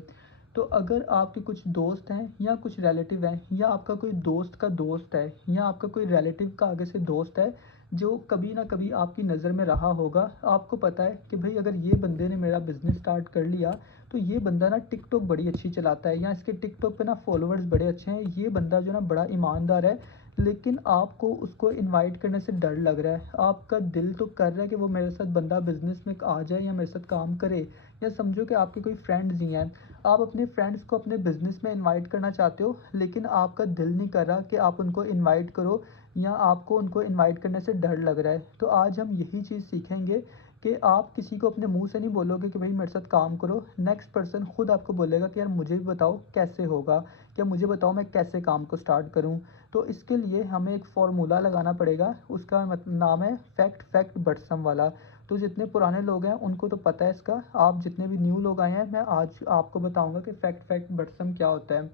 तो अगर आपके कुछ दोस्त हैं या कुछ रिलेटिव हैं या आपका कोई दोस्त का दोस्त है या आपका कोई रिलेटिव का आगे से दोस्त है, जो कभी ना कभी आपकी नज़र में रहा होगा, आपको पता है कि भई अगर ये बंदे ने मेरा बिज़नेस स्टार्ट कर लिया तो ये बंदा ना टिकटॉक बड़ी अच्छी चलाता है या इसके टिकटॉक पे ना फॉलोअर्स बड़े अच्छे हैं, ये बंदा जो ना बड़ा ईमानदार है। लेकिन आपको उसको इनवाइट करने से डर लग रहा है, आपका दिल तो कर रहा है कि वो मेरे साथ बंदा बिज़नेस में आ जाए या मेरे साथ काम करे, या समझो कि आपके कोई फ्रेंड्स ही हैं, आप अपने फ्रेंड्स को अपने बिज़नेस में इनवाइट करना चाहते हो, लेकिन आपका दिल नहीं कर रहा कि आप उनको इनवाइट करो या आपको उनको इनवाइट करने से डर लग रहा है। तो आज हम यही चीज़ सीखेंगे कि आप किसी को अपने मुँह से नहीं बोलोगे कि भाई मेरे साथ काम करो, नेक्स्ट पर्सन खुद आपको बोलेगा कि यार मुझे भी बताओ कैसे होगा, या मुझे बताओ मैं कैसे काम को स्टार्ट करूँ। तो इसके लिए हमें एक फ़ॉर्मूला लगाना पड़ेगा, उसका नाम है फैक्ट फैक्ट बट सम वाला। तो जितने पुराने लोग हैं उनको तो पता है इसका, आप जितने भी न्यू लोग आए हैं मैं आज आपको बताऊँगा कि फैक्ट फैक्ट बट सम क्या होता है।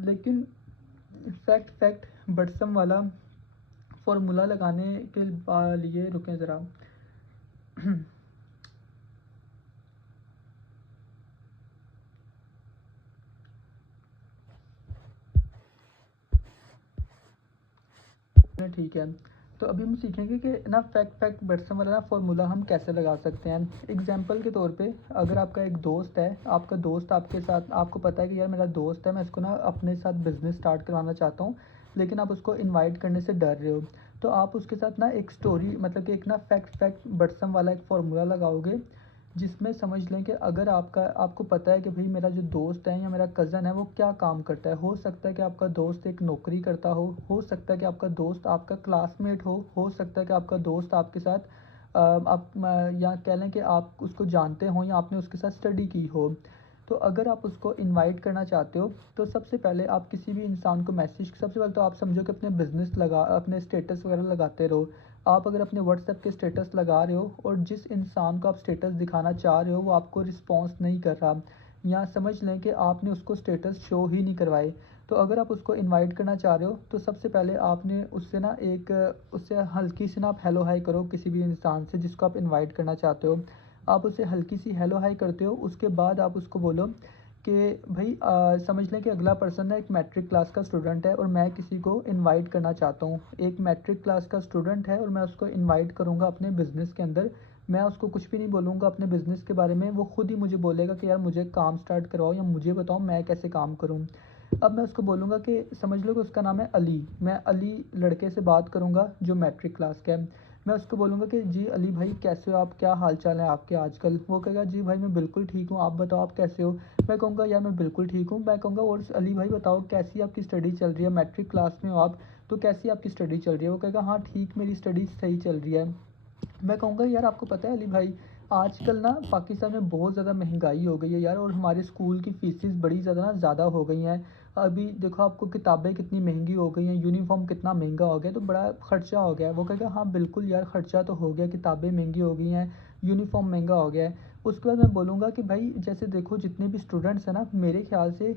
लेकिन फैक्ट फैक्ट बट सम वाला फ़ॉर्मूला लगाने के लिए रुकें ज़रा। ठीक है, तो अभी हम सीखेंगे कि ना फैक्ट फैक्ट बटसम वाला ना फ़ॉर्मूला हम कैसे लगा सकते हैं। एग्ज़ाम्पल के तौर पे अगर आपका एक दोस्त है, आपका दोस्त आपके साथ, आपको पता है कि यार मेरा दोस्त है, मैं इसको ना अपने साथ बिज़नेस स्टार्ट करवाना चाहता हूँ, लेकिन आप उसको इनवाइट करने से डर रहे हो। तो आप उसके साथ ना एक स्टोरी मतलब कि एक ना फैक्ट फैक्ट बटसम वाला एक फ़ॉर्मूला लगाओगे, जिसमें समझ लें कि अगर आपको पता है कि भई मेरा जो दोस्त है या मेरा कज़न है वो क्या काम करता है। हो सकता है कि आपका दोस्त एक नौकरी करता हो सकता है कि आपका दोस्त आपका क्लासमेट हो सकता है कि आपका दोस्त आपके साथ आप या कह लें कि आप उसको जानते हो या आपने उसके साथ स्टडी की हो। तो अगर आप उसको इनवाइट करना चाहते हो, तो सबसे पहले आप किसी भी इंसान को मैसेज, सबसे पहले तो आप समझो कि अपने बिज़नेस लगा, अपने स्टेटस वगैरह लगाते रहो। आप अगर अपने व्हाट्सएप के स्टेटस लगा रहे हो और जिस इंसान को आप स्टेटस दिखाना चाह रहे हो वो आपको रिस्पॉन्स नहीं कर रहा, या समझ लें कि आपने उसको स्टेटस शो ही नहीं करवाए, तो अगर आप उसको इनवाइट करना चाह रहे हो तो सबसे पहले आपने उससे ना एक उससे हल्की सी ना आप हेलो हाय करो किसी भी इंसान से जिसको आप इनवाइट करना चाहते हो। आप उसे हल्की सी हेलो हाय करते हो, उसके बाद आप उसको बोलो कि भाई समझ लें कि अगला पर्सन ना एक मैट्रिक क्लास का स्टूडेंट है और मैं किसी को इनवाइट करना चाहता हूँ। एक मैट्रिक क्लास का स्टूडेंट है और मैं उसको इनवाइट करूँगा अपने बिज़नेस के अंदर। मैं उसको कुछ भी नहीं बोलूँगा अपने बिज़नेस के बारे में, वो खुद ही मुझे बोलेगा कि यार मुझे काम स्टार्ट करवाओ या मुझे बताओ मैं कैसे काम करूँ। अब मैं उसको बोलूँगा कि समझ लो कि उसका नाम है अली, मैं अली लड़के से बात करूँगा जो मैट्रिक क्लास का है। मैं उसको बोलूँगा कि जी अली भाई कैसे हो आप? क्या हाल-चाल है आपके आजकल? वो कहेगा जी भाई मैं बिल्कुल ठीक हूँ, आप बताओ आप कैसे हो? मैं कहूँगा यार मैं बिल्कुल ठीक हूँ। मैं कहूँगा और अली भाई बताओ कैसी आपकी स्टडी चल रही है? मैट्रिक क्लास में हो आप, तो कैसी आपकी स्टडी चल रही है? वो कहेगा हाँ ठीक, मेरी स्टडी सही चल रही है। मैं कहूँगा यार आपको पता है अली भाई, आजकल ना पाकिस्तान में बहुत ज़्यादा महंगाई हो गई है यार, और हमारे स्कूल की फ़ीसेस बड़ी ज़्यादा हो गई हैं। अभी देखो आपको किताबें कितनी महँगी हो गई हैं, यूनिफ़ॉर्म कितना महँगा हो गया, तो बड़ा ख़र्चा हो गया है। वो कहेगा हाँ बिल्कुल यार ख़र्चा तो हो गया, किताबें महँगी हो गई हैं, यूनिफ़ॉर्म महँगा हो गया है। उसके बाद मैं बोलूँगा कि भाई जैसे देखो जितने भी स्टूडेंट्स हैं ना, मेरे ख़्याल से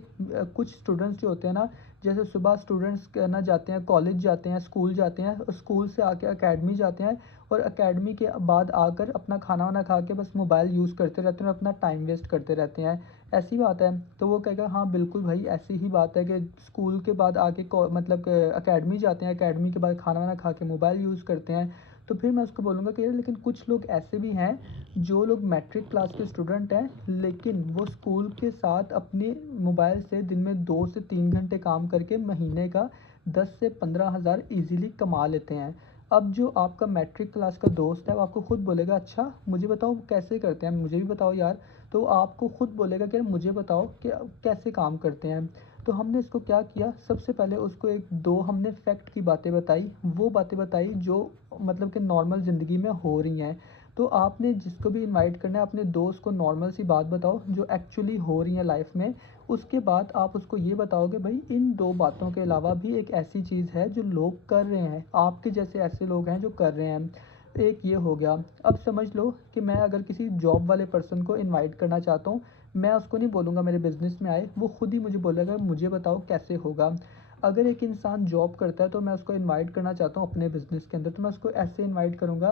कुछ स्टूडेंट्स जो होते हैं ना, जैसे सुबह स्टूडेंट्स ना जाते हैं, कॉलेज जाते हैं, स्कूल जाते हैं और स्कूल से आके अकेडमी जाते हैं और एकेडमी के बाद आकर अपना खाना वाना खा के बस मोबाइल यूज़ करते रहते हैं और अपना टाइम वेस्ट करते रहते हैं। ऐसी बात है? तो वो कहेगा हाँ बिल्कुल भाई ऐसी ही बात है कि स्कूल के बाद आके मतलब एकेडमी जाते हैं, एकेडमी के बाद खाना वाना खा के मोबाइल यूज़ करते हैं। तो फिर मैं उसको बोलूँगा कि यार लेकिन कुछ लोग ऐसे भी हैं जो लोग मैट्रिक क्लास के स्टूडेंट हैं, लेकिन वो स्कूल के साथ अपने मोबाइल से दिन में 2 से 3 घंटे काम करके महीने का 10 से 15,000 ईज़िली कमा लेते हैं। अब जो आपका मैट्रिक क्लास का दोस्त है वो आपको खुद बोलेगा अच्छा मुझे बताओ कैसे करते हैं, मुझे भी बताओ यार। तो आपको खुद बोलेगा कि यार मुझे बताओ कि कैसे काम करते हैं। तो हमने इसको क्या किया, सबसे पहले उसको 1-2 हमने फैक्ट की बातें बताई, वो बातें बताई जो मतलब कि नॉर्मल ज़िंदगी में हो रही हैं। तो आपने जिसको भी इनवाइट करना है अपने दोस्त को नॉर्मल सी बात बताओ जो एक्चुअली हो रही है लाइफ में। उसके बाद आप उसको ये बताओगे भाई इन 2 बातों के अलावा भी एक ऐसी चीज़ है जो लोग कर रहे हैं, आपके जैसे ऐसे लोग हैं जो कर रहे हैं। एक ये हो गया। अब समझ लो कि मैं अगर किसी जॉब वाले पर्सन को इनवाइट करना चाहता हूँ, मैं उसको नहीं बोलूँगा मेरे बिज़नेस में आए, वो खुद ही मुझे बोलेगा मुझे बताओ कैसे होगा। अगर एक इंसान जॉब करता है तो मैं उसको इनवाइट करना चाहता हूँ अपने बिज़नेस के अंदर, तो मैं उसको ऐसे इनवाइट करूँगा,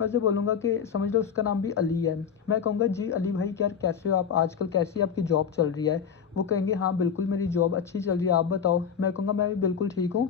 मैं उसे बोलूँगा कि समझ लो उसका नाम भी अली है। मैं कहूँगा जी अली भाई यार कैसे हो आप? आजकल कैसी आपकी जॉब चल रही है? वो कहेंगे हाँ बिल्कुल मेरी जॉब अच्छी चल रही है, आप बताओ? मैं कहूँगा मैं भी बिल्कुल ठीक हूँ।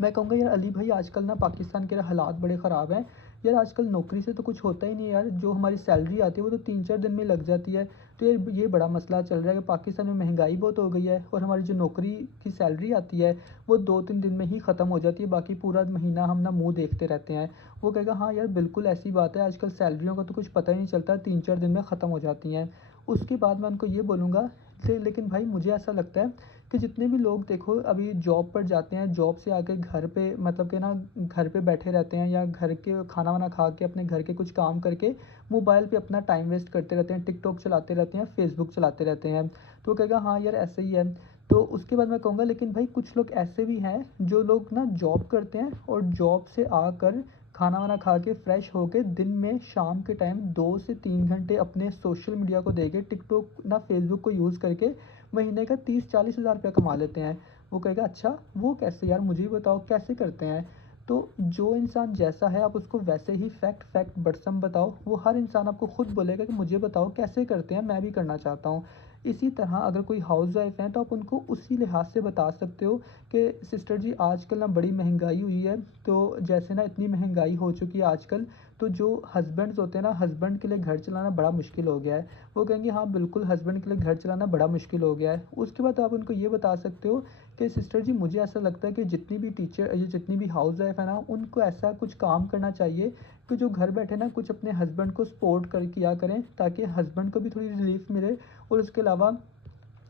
मैं कहूँगा यार अली भाई आजकल ना पाकिस्तान के हालात बड़े ख़राब हैं। यार आजकल नौकरी से तो कुछ होता ही नहीं है यार, जो हमारी सैलरी आती है वो तो 3-4 दिन में लग जाती है। तो यार ये बड़ा मसला चल रहा है कि पाकिस्तान में महंगाई बहुत हो गई है और हमारी जो नौकरी की सैलरी आती है वो 2-3 दिन में ही ख़त्म हो जाती है, बाकी पूरा महीना हम ना मुँह देखते रहते हैं। वो कहेगा हाँ यार बिल्कुल ऐसी बात है, आजकल सैलरियों का तो कुछ पता ही नहीं चलता, 3-4 दिन में ख़त्म हो जाती हैं। उसके बाद मैं उनको ये बोलूँगा लेकिन भाई मुझे ऐसा लगता है कि जितने भी लोग देखो अभी जॉब पर जाते हैं, जॉब से आके घर पे मतलब कि ना घर पे बैठे रहते हैं या घर के खाना वाना खा के अपने घर के कुछ काम करके मोबाइल पे अपना टाइम वेस्ट करते रहते हैं, टिकटॉक चलाते रहते हैं, फेसबुक चलाते रहते हैं। तो वो कहेगा हाँ यार ऐसे ही है। तो उसके बाद मैं कहूँगा लेकिन भाई कुछ लोग ऐसे भी हैं जो लोग ना जॉब करते हैं और जॉब से आकर खाना वाना खा के फ्रेश होके दिन में शाम के टाइम 2 से 3 घंटे अपने सोशल मीडिया को देके टिकटॉक ना फेसबुक को यूज़ करके महीने का 30-40 हज़ार रुपया कमा लेते हैं। वो कहेगा अच्छा वो कैसे यार मुझे भी बताओ कैसे करते हैं? तो जो इंसान जैसा है आप उसको वैसे ही फैक्ट बट्सम बताओ, वो हर इंसान आपको खुद बोलेगा कि मुझे बताओ कैसे करते हैं, मैं भी करना चाहता हूँ। इसी तरह अगर कोई हाउसवाइफ़ हैं तो आप उनको उसी लिहाज से बता सकते हो कि सिस्टर जी आजकल ना बड़ी महंगाई हुई है, तो जैसे ना इतनी महंगाई हो चुकी है आजकल, तो जो हस्बैंड्स होते हैं ना, हस्बैंड के लिए घर चलाना बड़ा मुश्किल हो गया है। वो कहेंगे हाँ बिल्कुल हस्बैंड के लिए घर चलाना बड़ा मुश्किल हो गया है। उसके बाद आप उनको ये बता सकते हो कि सिस्टर जी मुझे ऐसा लगता है कि जितनी भी टीचर ये जितनी भी हाउसवाइफ़ है ना, उनको ऐसा कुछ काम करना चाहिए कि जो घर बैठे ना कुछ अपने हस्बैंड को सपोर्ट कर किया करें, ताकि हस्बैंड को भी थोड़ी रिलीफ़ मिले और उसके अलावा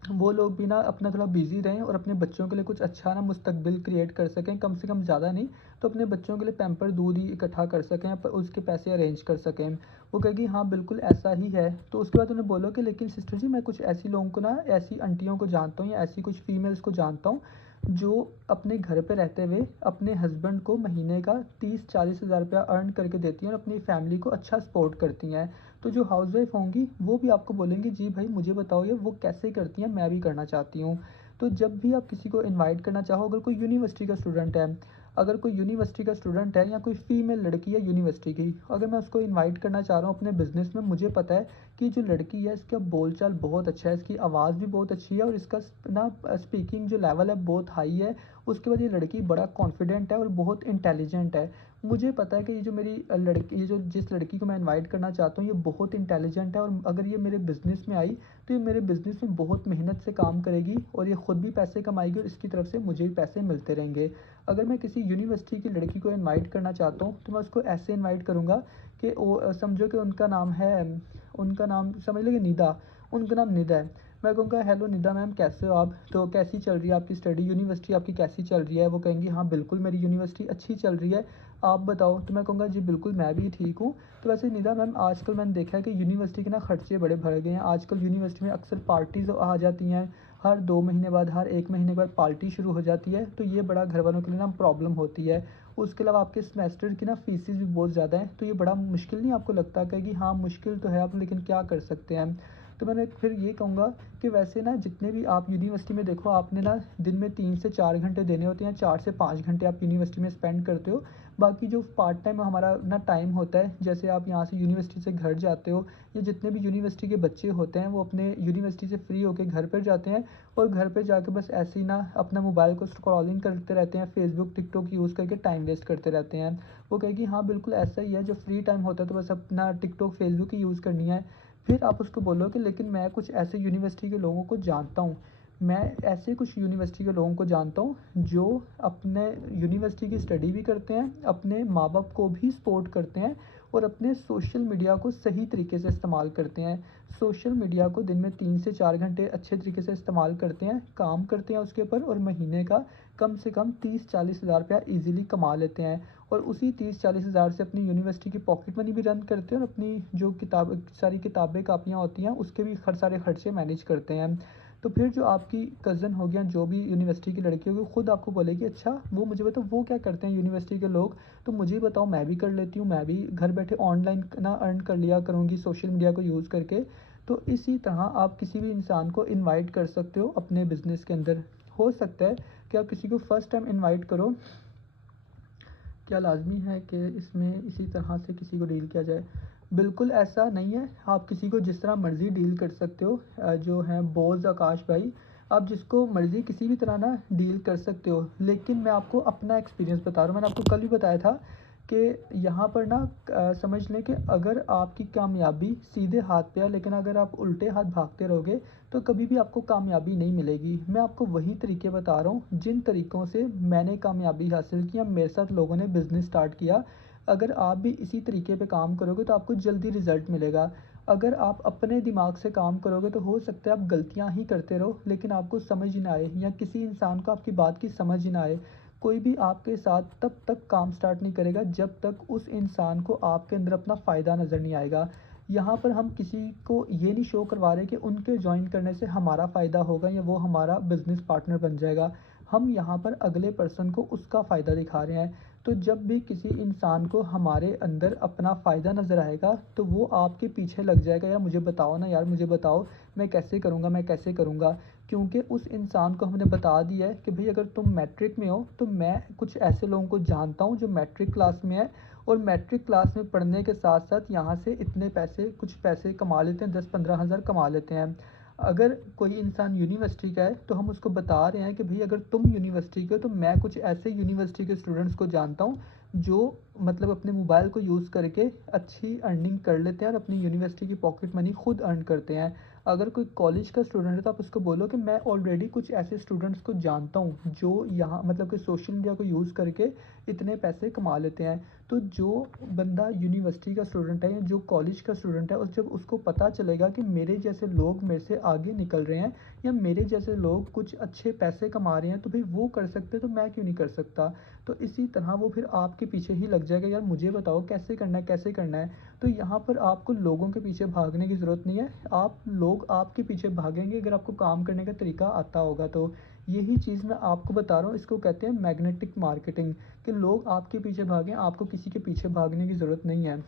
वो लोग भी ना अपना थोड़ा बिज़ी रहें और अपने बच्चों के लिए कुछ अच्छा ना मुस्तकबिल क्रिएट कर सकें, कम से कम ज़्यादा नहीं, तो अपने बच्चों के लिए पैम्पर दूध ही इकट्ठा कर सकें, प उसके पैसे अरेंज कर सकें। वो कहेगी हाँ, बिल्कुल ऐसा ही है। तो उसके बाद उन्हें बोलो कि लेकिन सिस्टर जी, मैं कुछ ऐसी लोगों को ना, ऐसी आंटियों को जानता हूँ या ऐसी कुछ फीमेल्स को जानता हूँ, जो अपने घर पे रहते हुए अपने हस्बैंड को महीने का 30-40 हज़ार रुपया अर्न करके देती हैं और अपनी फैमिली को अच्छा सपोर्ट करती हैं। तो जो हाउसवाइफ़ होंगी वो भी आपको बोलेंगी, जी भाई मुझे बताओ ये वो कैसे करती हैं, मैं भी करना चाहती हूँ। तो जब भी आप किसी को इनवाइट करना चाहो, अगर कोई यूनिवर्सिटी का स्टूडेंट है, अगर कोई यूनिवर्सिटी का स्टूडेंट है या कोई फीमेल लड़की है यूनिवर्सिटी की, अगर मैं उसको इनवाइट करना चाह रहा हूँ अपने बिज़नेस में, मुझे पता है कि जो लड़की है इसका बोलचाल बहुत अच्छा है, इसकी आवाज़ भी बहुत अच्छी है और इसका स्पीकिंग जो लेवल है बहुत हाई है। उसके बाद ये लड़की बड़ा कॉन्फिडेंट है और बहुत इंटेलिजेंट है। मुझे पता है कि ये जो मेरी लड़की, ये जो जिस लड़की को मैं इनवाइट करना चाहता हूँ, ये बहुत इंटेलिजेंट है और अगर ये मेरे बिज़नेस में आई, तो ये मेरे बिज़नेस में बहुत मेहनत से काम करेगी और ये खुद भी पैसे कमाएगी और इसकी तरफ से मुझे भी पैसे मिलते रहेंगे। अगर मैं किसी यूनिवर्सिटी की लड़की को इनवाइट करना चाहता हूँ, तो मैं उसको ऐसे इनवाइट करूँगा कि समझो कि उनका नाम समझ लो कि निदा, उनका नाम निदा है। मैं कहूँगा, हेलो निदा मैम, कैसे हो आप? तो कैसी चल रही है आपकी स्टडी? यूनिवर्सिटी आपकी कैसी चल रही है? वो कहेंगी, हाँ बिल्कुल मेरी यूनिवर्सिटी अच्छी चल रही है, आप बताओ? तो मैं कहूँगा, जी बिल्कुल मैं भी ठीक हूँ। तो वैसे निदा मैम, आजकल मैंने देखा है कि यूनिवर्सिटी के ना खर्चे बड़े बढ़ गए हैं। आजकल यूनिवर्सिटी में अक्सर पार्टीज़ आ जाती हैं, हर 2 महीने बाद, हर 1 महीने बाद पार्टी शुरू हो जाती है, तो ये बड़ा घर वालों के लिए ना प्रॉब्लम होती है। उसके अलावा आपके सेमेस्टर की ना फ़ीसेस भी बहुत ज़्यादा हैं, तो ये बड़ा मुश्किल नहीं आपको लगता? कहेगी, हाँ मुश्किल तो है अब, लेकिन क्या कर सकते हैं। तो मैंने फिर ये कहूँगा कि वैसे ना जितने भी आप यूनिवर्सिटी में देखो, आपने ना दिन में 3 से 4 घंटे देने होते हैं, 4 से 5 घंटे आप यूनिवर्सिटी में स्पेंड करते हो। बाकी जो पार्ट टाइम हमारा ना टाइम होता है, जैसे आप यहाँ से यूनिवर्सिटी से घर जाते हो, या जितने भी यूनिवर्सिटी के बच्चे होते हैं वो अपने यूनिवर्सिटी से फ्री होके घर पर जाते हैं और घर पे जाके बस ऐसे ही ना अपना मोबाइल को स्क्रॉलिंग करते रहते हैं, फेसबुक टिकटॉक यूज़ करके टाइम वेस्ट करते रहते हैं। वो कहेगी, हाँ बिल्कुल ऐसा ही है, जो फ्री टाइम होता है तो बस अपना टिकटॉक फेसबुक ही यूज़ करनी है। फिर आप उसको बोलो कि लेकिन मैं कुछ ऐसे यूनिवर्सिटी के लोगों को जानता हूँ, मैं ऐसे कुछ यूनिवर्सिटी के लोगों को जानता हूँ जो अपने यूनिवर्सिटी की स्टडी भी करते हैं, अपने माँ-बाप को भी सपोर्ट करते हैं और अपने सोशल मीडिया को सही तरीके से इस्तेमाल करते हैं। सोशल मीडिया को दिन में 3 से 4 घंटे अच्छे तरीके से इस्तेमाल करते हैं, काम करते हैं उसके ऊपर और महीने का कम से कम 30-40 हज़ार रुपया ईज़िली कमा लेते हैं और उसी 30-40 हज़ार से अपनी यूनिवर्सिटी की पॉकेट मनी भी रन करते हैं और अपनी जो सारी किताबें कापियाँ होती हैं उसके भी सारे खर्चे मैनेज करते हैं। तो फिर जो आपकी कज़न होगी या जो भी यूनिवर्सिटी की लड़की होगी, खुद आपको बोलेगी, अच्छा वो मुझे बताओ वो क्या करते हैं यूनिवर्सिटी के लोग, तो मुझे बताओ मैं भी कर लेती हूँ, मैं भी घर बैठे ऑनलाइन ना अर्न कर लिया करूँगी सोशल मीडिया को यूज़ करके। तो इसी तरह आप किसी भी इंसान को इनवाइट कर सकते हो अपने बिज़नेस के अंदर। हो सकता है कि आप किसी को फर्स्ट टाइम इनवाइट करो, क्या लाज़मी है कि इसमें इसी तरह से किसी को डील किया जाए? बिल्कुल ऐसा नहीं है, आप किसी को जिस तरह मर्ज़ी डील कर सकते हो। जो हैं बॉस आकाश भाई, आप जिसको मर्ज़ी किसी भी तरह ना डील कर सकते हो। लेकिन मैं आपको अपना एक्सपीरियंस बता रहा हूँ, मैंने आपको कल ही बताया था कि यहाँ पर ना समझ लें कि अगर आपकी कामयाबी सीधे हाथ पे है, लेकिन अगर आप उल्टे हाथ भागते रहोगे, तो कभी भी आपको कामयाबी नहीं मिलेगी। मैं आपको वही तरीके बता रहा हूँ, जिन तरीकों से मैंने कामयाबी हासिल की या मेरे साथ लोगों ने बिज़नेस स्टार्ट किया। अगर आप भी इसी तरीके पे काम करोगे तो आपको जल्दी रिज़ल्ट मिलेगा। अगर आप अपने दिमाग से काम करोगे तो हो सकता है आप गलतियाँ ही करते रहो, लेकिन आपको समझ ही ना आए या किसी इंसान को आपकी बात की समझ ही ना आए। कोई भी आपके साथ तब तक काम स्टार्ट नहीं करेगा जब तक उस इंसान को आपके अंदर अपना फ़ायदा नज़र नहीं आएगा। यहाँ पर हम किसी को ये नहीं शो करवा रहे कि उनके जॉइन करने से हमारा फ़ायदा होगा या वो हमारा बिज़नेस पार्टनर बन जाएगा। हम यहाँ पर अगले पर्सन को उसका फ़ायदा दिखा रहे हैं। तो जब भी किसी इंसान को हमारे अंदर अपना फ़ायदा नज़र आएगा, तो वो आपके पीछे लग जाएगा, यार मुझे बताओ ना यार, मुझे बताओ, मैं कैसे करूँगा, मैं कैसे करूँगा? क्योंकि उस इंसान को हमने बता दिया है कि भई अगर तुम मैट्रिक में हो, तो मैं कुछ ऐसे लोगों को जानता हूँ जो मैट्रिक क्लास में है और मैट्रिक क्लास में पढ़ने के साथ-साथ यहाँ से इतने पैसे, कुछ पैसे कमा लेते हैं, 10-15 हज़ार कमा लेते हैं। अगर कोई इंसान यूनिवर्सिटी का है, तो हम उसको बता रहे हैं कि भई अगर तुम यूनिवर्सिटी के हो, तो मैं कुछ ऐसे यूनिवर्सिटी के स्टूडेंट्स को जानता हूँ, जो मतलब अपने मोबाइल को यूज़ करके अच्छी अर्निंग कर लेते हैं और अपनी यूनिवर्सिटी की पॉकेट मनी खुद अर्न करते हैं। अगर कोई कॉलेज का स्टूडेंट है तो आप उसको बोलो कि मैं ऑलरेडी कुछ ऐसे स्टूडेंट्स को जानता हूँ जो यहाँ मतलब कि सोशल मीडिया को यूज़ करके इतने पैसे कमा लेते हैं। तो जो बंदा यूनिवर्सिटी का स्टूडेंट है या जो कॉलेज का स्टूडेंट है, उस जब उसको पता चलेगा कि मेरे जैसे लोग मेरे से आगे निकल रहे हैं या मेरे जैसे लोग कुछ अच्छे पैसे कमा रहे हैं, तो भाई वो कर सकते हैं तो मैं क्यों नहीं कर सकता। तो इसी तरह वो फिर आपके पीछे ही लग जाएगा, यार मुझे बताओ कैसे करना है, कैसे करना है। तो यहाँ पर आपको लोगों के पीछे भागने की ज़रूरत नहीं है, आप लोग आपके पीछे भागेंगे अगर आपको काम करने का तरीका आता होगा तो। यही चीज़ मैं आपको बता रहा हूँ, इसको कहते हैं मैग्नेटिक मार्केटिंग, कि लोग आपके पीछे भागें, आपको किसी के पीछे भागने की ज़रूरत नहीं है।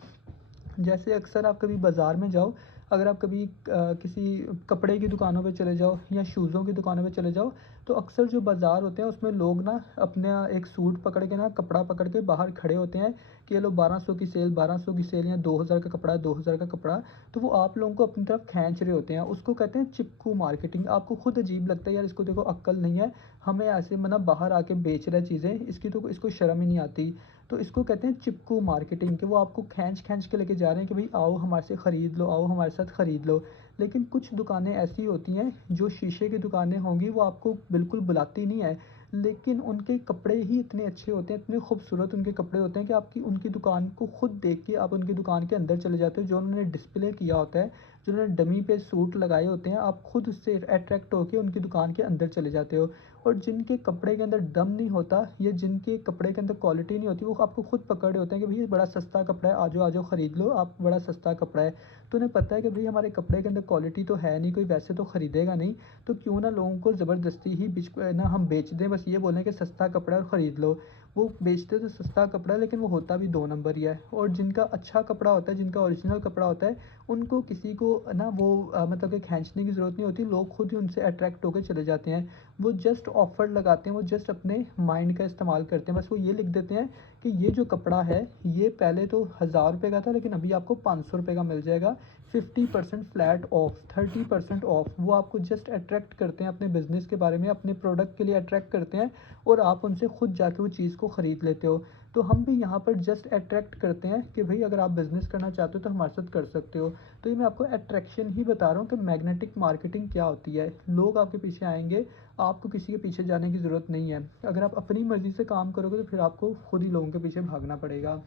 जैसे अक्सर आप कभी बाज़ार में जाओ, अगर आप कभी किसी कपड़े की दुकानों पे चले जाओ या शूज़ों की दुकानों पे चले जाओ, तो अक्सर जो बाज़ार होते हैं उसमें लोग ना अपना एक सूट पकड़ के ना कपड़ा पकड़ के बाहर खड़े होते हैं कि ये लो 1200 की सेल, 1200 की सेल या 2000 का कपड़ा, 2000 का कपड़ा। तो वो आप लोगों को अपनी तरफ खींच रहे होते हैं, उसको कहते हैं चिपकू मार्केटिंग। आपको खुद अजीब लगता है, यार इसको देखो अक्ल नहीं है, हमें ऐसे मतलब बाहर आके बेच रहा है चीज़ें, इसकी तो इसको शर्म ही नहीं आती। तो इसको कहते हैं चिपकू मार्केटिंग, कि वो आपको खींच-खींच के लेके जा रहे हैं कि भई आओ हमारे से ख़रीद लो, आओ हमारे साथ ख़रीद लो। लेकिन कुछ दुकानें ऐसी होती हैं, जो शीशे की दुकानें होंगी, वो आपको बिल्कुल बुलाती नहीं है, लेकिन उनके कपड़े ही इतने अच्छे होते हैं, इतने खूबसूरत उनके कपड़े होते हैं कि आपकी उनकी दुकान को खुद देख के आप उनकी दुकान के अंदर चले जाते हो। जो उन्होंने डिस्प्ले किया होता है, जो उन्होंने डमी पे सूट लगाए होते हैं, आप खुद उससे अट्रैक्ट होके उनकी दुकान के अंदर चले जाते हो। और जिनके कपड़े के अंदर दम नहीं होता या जिनके कपड़े के अंदर क्वालिटी नहीं होती, वो आपको खुद पकड़ रहे होते हैं कि भई ये बड़ा सस्ता कपड़ा है, आ जाओ ख़रीद लो, आप बड़ा सस्ता कपड़ा है। तो उन्हें पता है कि भई हमारे कपड़े के अंदर क्वालिटी तो है नहीं, कोई वैसे तो ख़रीदेगा नहीं, तो क्यों ना लोगों को ज़बरदस्ती ही ना हम बेच दें, बस ये बोलें कि सस्ता कपड़ा है और ख़रीद लो। वो बेचते तो सस्ता कपड़ा है, लेकिन वो होता भी 2 नंबर ही है। और जिनका अच्छा कपड़ा होता है, जिनका ओरिजिनल कपड़ा होता है, उनको किसी को ना वो मतलब कि खींचने की ज़रूरत नहीं होती, लोग खुद ही उनसे अट्रैक्ट होके चले जाते हैं। वो जस्ट ऑफ़र लगाते हैं, वो जस्ट अपने माइंड का इस्तेमाल करते हैं। बस वो ये लिख देते हैं कि ये जो कपड़ा है, ये पहले तो ₹1000 का था, लेकिन अभी आपको ₹500 का मिल जाएगा। 50% फ्लैट ऑफ, 30% ऑफ। वो आपको जस्ट अट्रैक्ट करते हैं अपने बिज़नेस के बारे में, अपने प्रोडक्ट के लिए अट्रैक्ट करते हैं और आप उनसे खुद जाके वो चीज़ को ख़रीद लेते हो। तो हम भी यहाँ पर जस्ट अट्रैक्ट करते हैं कि भई अगर आप बिज़नेस करना चाहते हो तो हमारे साथ कर सकते हो। तो ये मैं आपको अट्रैक्शन ही बता रहा हूँ कि मैग्नेटिक मार्केटिंग क्या होती है। लोग आपके पीछे आएँगे, आपको किसी के पीछे जाने की ज़रूरत नहीं है। अगर आप अपनी मर्ज़ी से काम करोगे तो फिर आपको खुद ही लोगों के पीछे भागना पड़ेगा।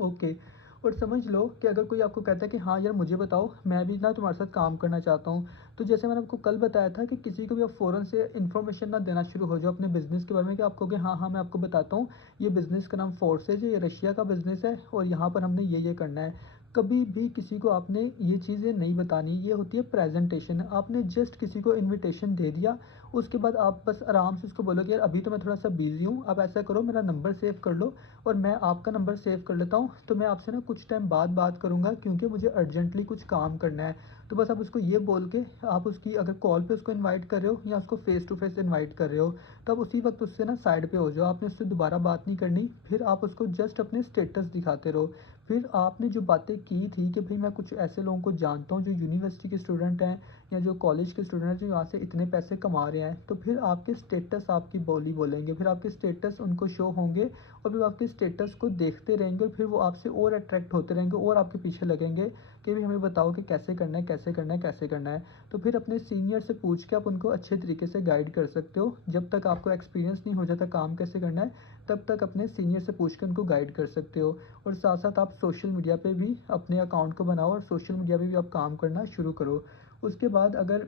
ओके। और समझ लो कि अगर कोई आपको कहता है कि हाँ यार मुझे बताओ, मैं भी ना तुम्हारे साथ काम करना चाहता हूँ। तो जैसे मैंने आपको कल बताया था कि किसी को भी आप फ़ौरन से इन्फॉर्मेशन ना देना शुरू हो जाओ अपने बिज़नेस के बारे में, कि आप कहोगे हाँ, हाँ मैं आपको बताता हूँ, ये बिज़नेस का नाम फ़ोर्सेज है, ये रशिया का बिज़नेस है और यहाँ पर हमने ये करना है। कभी भी किसी को आपने ये चीज़ें नहीं बतानी, ये होती है प्रेज़ेंटेशन। आपने जस्ट किसी को इन्विटेशन दे दिया, उसके बाद आप बस आराम से उसको बोलो कि यार अभी तो मैं थोड़ा-सा बिज़ी हूँ, आप ऐसा करो मेरा नंबर सेव कर लो और मैं आपका नंबर सेव कर लेता हूँ, तो मैं आपसे ना कुछ टाइम बाद बात करूँगा क्योंकि मुझे अर्जेंटली कुछ काम करना है। तो बस आप उसको ये बोल के, आप उसकी अगर कॉल पे उसको इनवाइट कर रहे हो या उसको फ़ेस टू फ़ेस इनवाइट कर रहे हो, तो आप उसी वक़्त उससे ना साइड पे हो जाओ, आपने उससे दोबारा बात नहीं करनी। फिर आप उसको जस्ट अपने स्टेटस दिखाते रहो। फिर आपने जो बातें की थी कि भई मैं कुछ ऐसे लोगों को जानता हूँ जो यूनिवर्सिटी के स्टूडेंट हैं या जो कॉलेज के स्टूडेंट हैं जो यहाँ से इतने पैसे कमा रहे हैं, तो फिर आपके स्टेटस आपकी बोली बोलेंगे, फिर आपके स्टेटस उनको शो होंगे और फिर आपके स्टेटस को देखते रहेंगे और फिर वो आपसे और अट्रैक्ट होते रहेंगे और आपके पीछे लगेंगे कि भई हमें बताओ कि कैसे करना है, कैसे करना है, कैसे करना है। तो फिर अपने सीनियर से पूछ के आप उनको अच्छे तरीके से गाइड कर सकते हो। जब तक आपको एक्सपीरियंस नहीं हो जाता काम कैसे करना है, तब तक अपने सीनियर से पूछ के उनको गाइड कर सकते हो। और साथ-साथ आप सोशल मीडिया पे भी अपने अकाउंट को बनाओ और सोशल मीडिया पे भी आप काम करना शुरू करो। उसके बाद अगर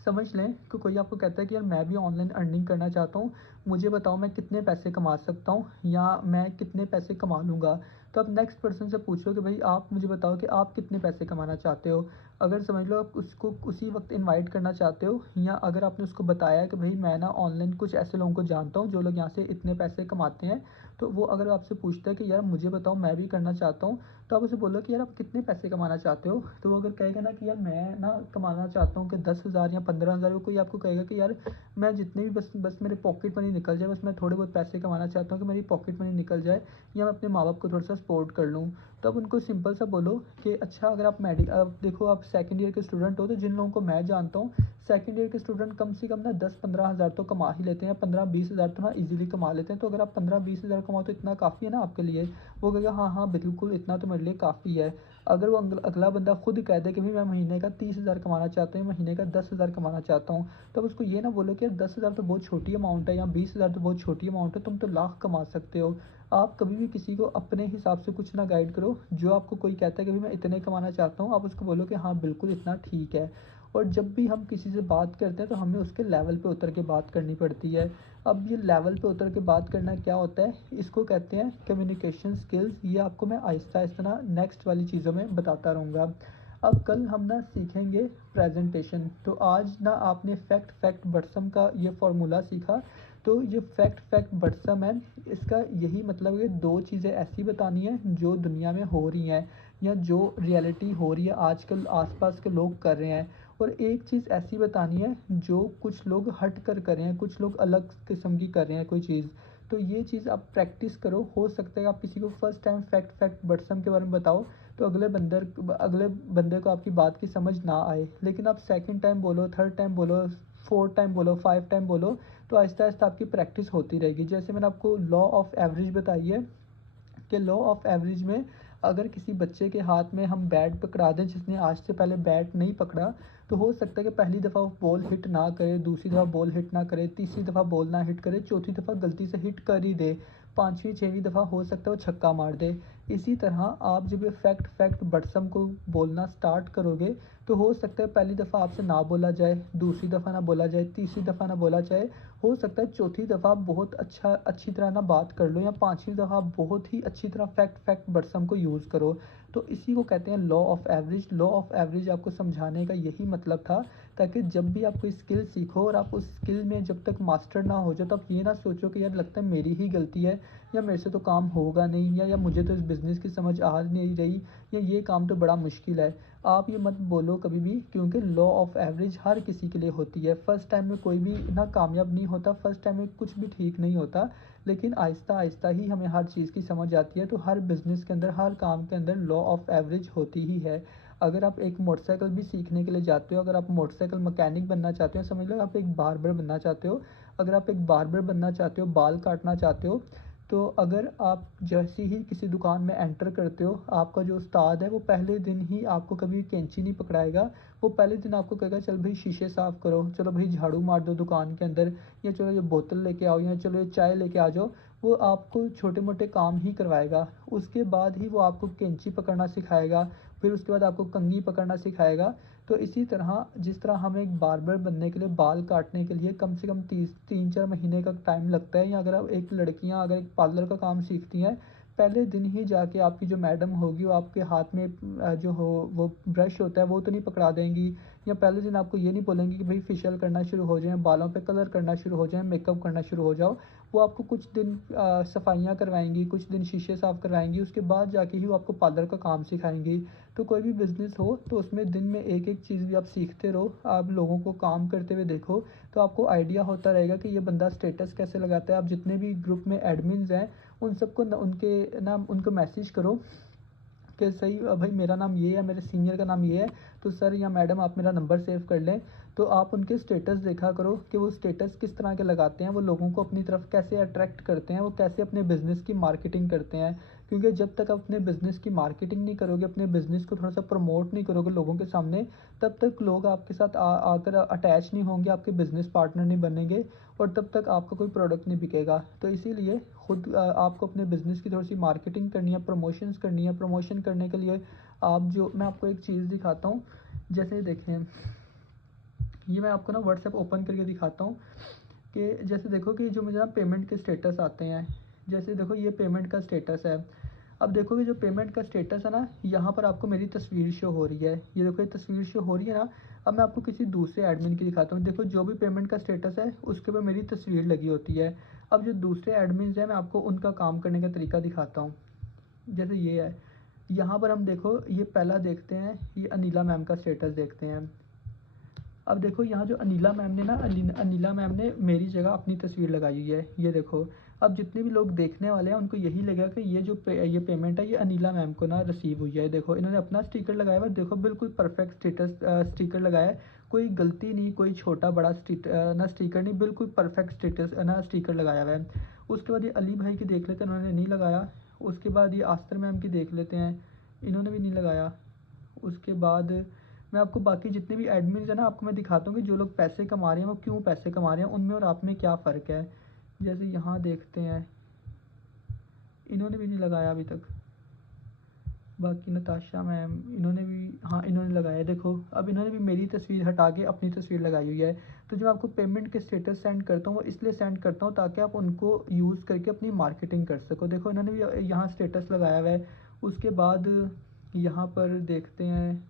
समझ लें कि कोई आपको कहता है कि यार मैं भी ऑनलाइन अर्निंग करना चाहता हूँ, मुझे बताओ मैं कितने पैसे कमा सकता हूँ या मैं कितने पैसे कमा लूँगा। तो आप नेक्स्ट पर्सन से पूछो कि भाई आप मुझे बताओ कि आप कितने पैसे कमाना चाहते हो। अगर समझ लो आप उसको उसी वक़्त इनवाइट करना चाहते हो या अगर आपने उसको बताया कि भाई मैं ना ऑनलाइन कुछ ऐसे लोगों को जानता हूँ जो लोग यहाँ से इतने पैसे कमाते हैं, तो वो अगर आपसे पूछता है कि यार मुझे बताओ मैं भी करना चाहता हूँ, तो आप उसे बोलो कि यार आप कितने पैसे कमाना चाहते हो? तो वो अगर कहेगा ना कि यार मैं ना कमाना चाहता हूँ कि 10,000 या 15,000, कोई आपको कहेगा कि यार मैं जितने भी बस बस मेरे पॉकेट मनी निकल जाए, बस मैं थोड़े बहुत पैसे कमाना चाहता हूँ कि मेरी पॉकेट मनी निकल जाए या मैं अपने माँ-बाप को थोड़ा-सा सपोर्ट कर लूँ। तो अब उनको सिंपल सा बोलो कि अच्छा, अगर आप अब देखो, आप सेकंड ईयर के स्टूडेंट हो, तो जिन लोगों को मैं जानता हूँ, सेकंड ईयर के स्टूडेंट कम से कम ना 10-15 हज़ार तो कमा ही लेते हैं, 15-20 हज़ार तो ना ईज़िली कमा लेते हैं। तो अगर आप 15-20 हज़ार कमाओ तो इतना काफ़ी है ना आपके लिए। वो कहेगा हाँ, हाँ, बिल्कुल इतना तो मेरे लिए काफ़ी है। अगर वो अगला बंदा खुद कह दे कि भई मैं महीने का 30 हज़ार कमाना चाहता हूँ, महीने का 10 हज़ार कमाना चाहता हूँ, तो अब उसको ये ना बोलो कि यार 10 हज़ार तो बहुत छोटी अमाउंट है, या 20 हज़ार तो बहुत छोटी अमाउंट है, तुम तो लाख कमा सकते हो। आप कभी भी किसी को अपने हिसाब से कुछ ना गाइड करो। जो आपको कोई कहता है कि भई मैं इतने कमाना चाहता हूँ, आप उसको बोलो कि हाँ, बिल्कुल इतना ठीक है। और जब भी हम किसी से बात करते हैं तो हमें उसके लेवल पे उतर के बात करनी पड़ती है। अब ये लेवल पे उतर के बात करना क्या होता है, इसको कहते हैं कम्युनिकेशन स्किल्स। ये आपको मैं आहिस्ता-आहिस्ता ना नेक्स्ट वाली चीज़ों में बताता रहूँगा। अब कल हम ना सीखेंगे प्रेज़ेंटेशन। तो आज ना आपने फैक्ट, फैक्ट, बटसम का ये फ़ॉर्मूला सीखा। तो ये फैक्ट, फैक्ट, बटसम है, इसका यही मतलब है 2 चीज़ें ऐसी बतानी है जो दुनिया में हो रही हैं, या जो रियलिटी हो रही है आजकल आस-पास के लोग कर रहे हैं। और एक चीज़ ऐसी बतानी है जो कुछ लोग हट कर रहे हैं, कुछ लोग अलग किस्म की कर रहे हैं कोई चीज़। तो ये चीज़ आप प्रैक्टिस करो। हो सकता है आप किसी को फर्स्ट टाइम फैक्ट, फैक्ट, बटसम के बारे में बताओ, तो अगले बंदे को आपकी बात की समझ ना आए। लेकिन आप सेकंड टाइम बोलो, थर्ड टाइम बोलो, फोर्थ टाइम बोलो, 5 टाइम बोलो, तो आहिस्ता-आहिस्ता आपकी प्रैक्टिस होती रहेगी। जैसे मैंने आपको लॉ ऑफ एवरेज बताई है, कि लॉ ऑफ एवरेज में अगर किसी बच्चे के हाथ में हम बैट पकड़ा दें जिसने आज से पहले बैट नहीं पकड़ा, तो हो सकता है कि पहली दफ़ा वो बॉल हिट ना करे, दूसरी दफ़ा बॉल हिट ना करे, तीसरी दफ़ा बॉल ना हिट करे, चौथी दफ़ा गलती से हिट कर ही दे, पाँचवीं छठवीं दफ़ा हो सकता है वो छक्का मार दे। इसी तरह आप जब ये फैक्ट, फैक्ट, बटसम को बोलना स्टार्ट करोगे, तो हो सकता है पहली दफ़ा आपसे ना बोला जाए, दूसरी दफ़ा ना बोला जाए, तीसरी दफ़ा ना बोला जाए, हो सकता है चौथी दफ़ा आप बहुत अच्छी तरह ना बात कर लो, या पाँचवीं दफ़ा आप बहुत ही अच्छी तरह फैक्ट, फैक्ट, बटसम को यूज़ करो। तो इसी को कहते हैं law of average. Law of average आपको समझाने का यही मतलब था, ताकि जब भी आप कोई स्किल सीखो और आप उस स्किल में जब तक मास्टर ना हो जाओ, तो आप ये ना सोचो कि यार लगता है मेरी ही गलती है, या मेरे से तो काम होगा नहीं, या मुझे तो इस बिज़नेस की समझ आ नहीं रही, या ये काम तो बड़ा मुश्किल है। आप ये मत बोलो कभी भी, क्योंकि लॉ ऑफ एवरेज हर किसी के लिए होती है। फर्स्ट टाइम में कोई भी ना कामयाब नहीं होता, फर्स्ट टाइम में कुछ भी ठीक नहीं होता, लेकिन आहिस्ता-आहिस्ता ही हमें हर चीज़ की समझ आती है। तो हर बिज़नेस के अंदर, हर काम के अंदर लॉ ऑफ एवरेज होती ही है। अगर आप एक मोटरसाइकिल भी सीखने के लिए जाते हो, अगर आप मोटरसाइकिल मैकेनिक बनना चाहते हो, समझ लो आप एक बार्बर बनना चाहते हो। अगर आप एक बार्बर बनना चाहते हो, बाल काटना चाहते हो, तो अगर आप जैसे ही किसी दुकान में एंटर करते हो, आपका जो उस्ताद है वो पहले दिन ही आपको कभी कैंची नहीं पकड़ाएगा। वो पहले दिन आपको कहेगा चल भई शीशे साफ़ करो, चलो भई झाड़ू मार दो दुकान के अंदर, या चलो ये बोतल लेके आओ, या चलो ये चाय लेके आ जाओ। वो आपको छोटे-मोटे काम ही करवाएगा। उसके बाद ही वो आपको कैंची पकड़ना सिखाएगा, फिर उसके बाद आपको कंघी पकड़ना सिखाएगा। तो इसी तरह जिस तरह हमें एक बार्बर बनने के लिए, बाल काटने के लिए कम से कम 3-4 महीने का टाइम लगता है, या अगर आप एक लड़कियां अगर एक पार्लर का काम सीखती हैं, पहले दिन ही जाके आपकी जो मैडम होगी वो आपके हाथ में जो हो वो ब्रश होता है वो तो नहीं पकड़ा देंगी, या पहले दिन आपको ये नहीं बोलेंगी कि भाई फेशियल करना शुरू हो जाए, बालों पे कलर करना शुरू हो जाए, मेकअप करना शुरू हो जाओ। वो आपको कुछ दिन सफाइयाँ करवाएंगी, कुछ दिन शीशे साफ़ करवाएंगी, उसके बाद जाके ही वो आपको पार्लर का काम सिखाएंगी। तो कोई भी बिज़नेस हो तो उसमें दिन में एक-एक चीज़ भी आप सीखते रहो, आप लोगों को काम करते हुए देखो, तो आपको आइडिया होता रहेगा कि ये बंदा स्टेटस कैसे लगाता है। आप जितने भी ग्रुप में एडमिन्स हैं, उन सबको न उनके ना उनको मैसेज करो कि सही भाई मेरा नाम ये है, मेरे सीनियर का नाम ये है, तो सर या मैडम आप मेरा नंबर सेव कर लें। तो आप उनके स्टेटस देखा करो कि वो स्टेटस किस तरह के लगाते हैं, वो लोगों को अपनी तरफ कैसे अट्रैक्ट करते हैं, वो कैसे अपने बिज़नेस की मार्केटिंग करते हैं। क्योंकि जब तक आप अपने बिज़नेस की मार्केटिंग नहीं करोगे, अपने बिज़नेस को थोड़ा-सा प्रमोट नहीं करोगे लोगों के सामने, तब तक लोग आपके साथ आकर अटैच नहीं होंगे, आपके बिज़नेस पार्टनर नहीं बनेंगे, और तब तक आपका कोई प्रोडक्ट नहीं बिकेगा। तो इसीलिए खुद आपको अपने बिज़नेस की थोड़ी-सी मार्केटिंग करनी है, प्रमोशंस करनी है। प्रमोशन करने के लिए आप जो मैं आपको एक चीज़ दिखाता हूँ, जैसे देखें, ये मैं आपको ना व्हाट्सएप ओपन करके दिखाता हूँ कि जैसे देखो कि जो मुझे ना पेमेंट के स्टेटस आते हैं, जैसे देखो ये पेमेंट का स्टेटस है। अब देखो कि जो पेमेंट का स्टेटस है ना, यहाँ पर आपको मेरी तस्वीर शो हो रही है। ये देखो ये तस्वीर शो हो रही है ना। अब मैं आपको किसी दूसरे एडमिन की दिखाता हूँ। देखो जो भी पेमेंट का स्टेटस है उसके ऊपर मेरी तस्वीर लगी होती है। अब जो दूसरे एडमिन्स हैं मैं आपको उनका काम करने का तरीका दिखाता हूँ। जैसे ये है, यहाँ पर हम देखो ये पहला देखते हैं, ये अनिला मैम का स्टेटस देखते हैं। अब देखो यहाँ जो अनिला मैम ने ना, अनिला मैम ने मेरी जगह अपनी तस्वीर लगाई हुई है, ये देखो। अब जितने भी लोग देखने वाले हैं उनको यही लगेगा कि ये पेमेंट है ये अनिला मैम को ना रिसीव हुई है। देखो इन्होंने अपना स्टिकर लगाया हुआ है, देखो बिल्कुल परफेक्ट स्टिकर लगाया है, कोई गलती नहीं, कोई छोटा बड़ा ना स्टिकर नहीं, बिल्कुल परफेक्ट स्टेटस ना स्टिकर लगाया हुआ है। उसके बाद ये अली भाई की देख लेते हैं, उन्होंने नहीं लगाया। उसके बाद ये आस्तर मैम की देख लेते हैं, इन्होंने भी नहीं लगाया। उसके बाद मैं आपको बाकी जितने भी एडमिन्स हैं ना आपको मैं दिखाता हूँ कि जो लोग पैसे कमा रहे हैं वो क्यों पैसे कमा रहे हैं, उनमें और आप में क्या फ़र्क है। जैसे यहाँ देखते हैं, इन्होंने भी नहीं लगाया अभी तक। बाकी नताशा मैम, इन्होंने भी, हाँ इन्होंने लगाया है। देखो अब इन्होंने भी मेरी तस्वीर हटा के अपनी तस्वीर लगाई हुई है। तो जब आपको पेमेंट के स्टेटस सेंड करता हूँ वो इसलिए सेंड करता हूँ ताकि आप उनको यूज़ करके अपनी मार्केटिंग कर सको। देखो इन्होंने भी यहाँ स्टेटस लगाया हुआ है। उसके बाद यहाँ पर देखते हैं,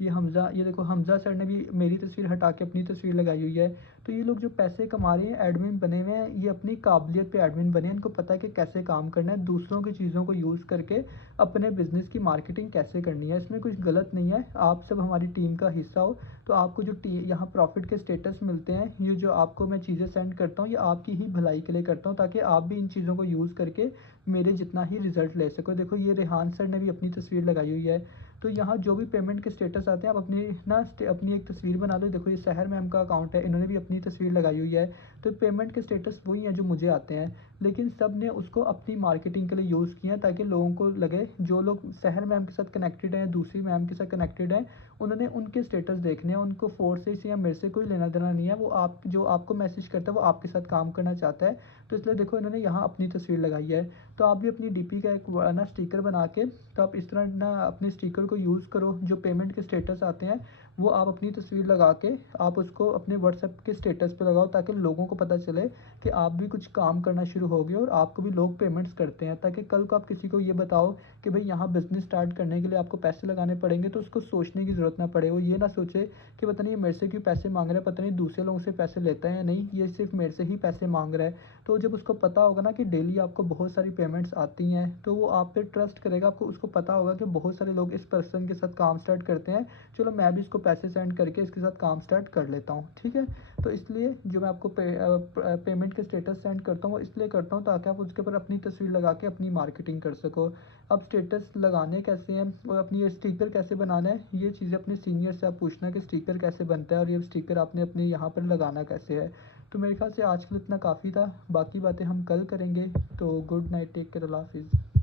ये हमज़ा, ये देखो हमज़ा सर ने भी मेरी तस्वीर हटा के अपनी तस्वीर लगाई हुई है। तो ये लोग जो पैसे कमा रहे हैं एडमिन बने हुए हैं, ये अपनी काबिलियत पे एडमिन बने हैं, इनको पता है कि कैसे काम करना है, दूसरों की चीज़ों को यूज़ करके अपने बिज़नेस की मार्केटिंग कैसे करनी है। इसमें कुछ गलत नहीं है, आप सब हमारी टीम का हिस्सा हो। तो आपको जो यहाँ प्रॉफिट के स्टेटस मिलते हैं, ये जो आपको मैं चीज़ें सेंड करता हूँ ये आपकी ही भलाई के लिए करता हूँ ताकि आप भी इन चीज़ों को यूज़ करके मेरे जितना ही रिजल्ट ले सको। देखो ये रेहान सर ने भी अपनी तस्वीर लगाई हुई है। तो यहाँ जो भी पेमेंट के स्टेटस आते हैं आप अपनी एक तस्वीर बना लो। देखो ये सहर मैम का अकाउंट है, इन्होंने भी अपनी तस्वीर लगाई हुई है। तो पेमेंट के स्टेटस वही हैं जो मुझे आते हैं, लेकिन सब ने उसको अपनी मार्केटिंग के लिए यूज़ किया है ताकि लोगों को लगे, जो लोग सहर मैम के साथ कनेक्टेड हैं, दूसरी मैम के साथ कनेक्टेड हैं, उन्होंने उनके स्टेटस देखने हैं, उनको फोर्सेस या मेरे से कोई लेना देना नहीं है। वो आप जो आपको मैसेज करता है वो आपके साथ काम करना चाहता है। तो इसलिए देखो इन्होंने यहाँ अपनी तस्वीर लगाई है। तो आप भी अपनी डीपी का एक ना स्टिकर बना के, तो आप इस तरह ना अपने स्टिकर को यूज़ करो। जो पेमेंट के स्टेटस आते हैं वो आप अपनी तस्वीर लगा के आप उसको अपने व्हाट्सएप के स्टेटस पे लगाओ ताकि लोगों को पता चले कि आप भी कुछ काम करना शुरू हो गए और आपको भी लोग पेमेंट्स करते हैं, ताकि कल को आप किसी को ये बताओ कि भाई यहाँ बिज़नेस स्टार्ट करने के लिए आपको पैसे लगाने पड़ेंगे, तो उसको सोचने की ज़रूरत ना पड़े। वो ये ना सोचे कि पता नहीं ये मेरे से क्यों पैसे मांग रहा है, पता नहीं दूसरे लोगों से पैसे लेता है या नहीं, ये सिर्फ मेरे से ही पैसे मांग रहा है। तो जब उसको पता होगा ना कि डेली आपको बहुत सारी पेमेंट्स आती हैं, तो वो आप पे ट्रस्ट करेगा। आपको उसको पता होगा कि बहुत सारे लोग इस पर्सन के साथ काम स्टार्ट करते हैं, चलो मैं भी इसको पैसे सेंड करके इसके साथ काम स्टार्ट कर लेता हूँ, ठीक है। तो इसलिए जो मैं आपको पेमेंट के स्टेटस सेंड करता हूँ वो इसलिए करता हूँ ताकि आप उसके ऊपर अपनी तस्वीर लगा के अपनी मार्केटिंग कर सको। अब स्टेटस लगाने कैसे हैं और अपनी ये स्टिकर कैसे बनाना है, ये चीज़ें अपने सीनियर से आप पूछना कि स्टिकर कैसे बनता है और ये स्टिकर आपने अपने यहाँ पर लगाना कैसे है। तो मेरे ख्याल से आज के लिए इतना काफ़ी था, बाकी बातें हम कल करेंगे। तो गुड नाइट, टेक केयर, अल्लाह हाफिज़।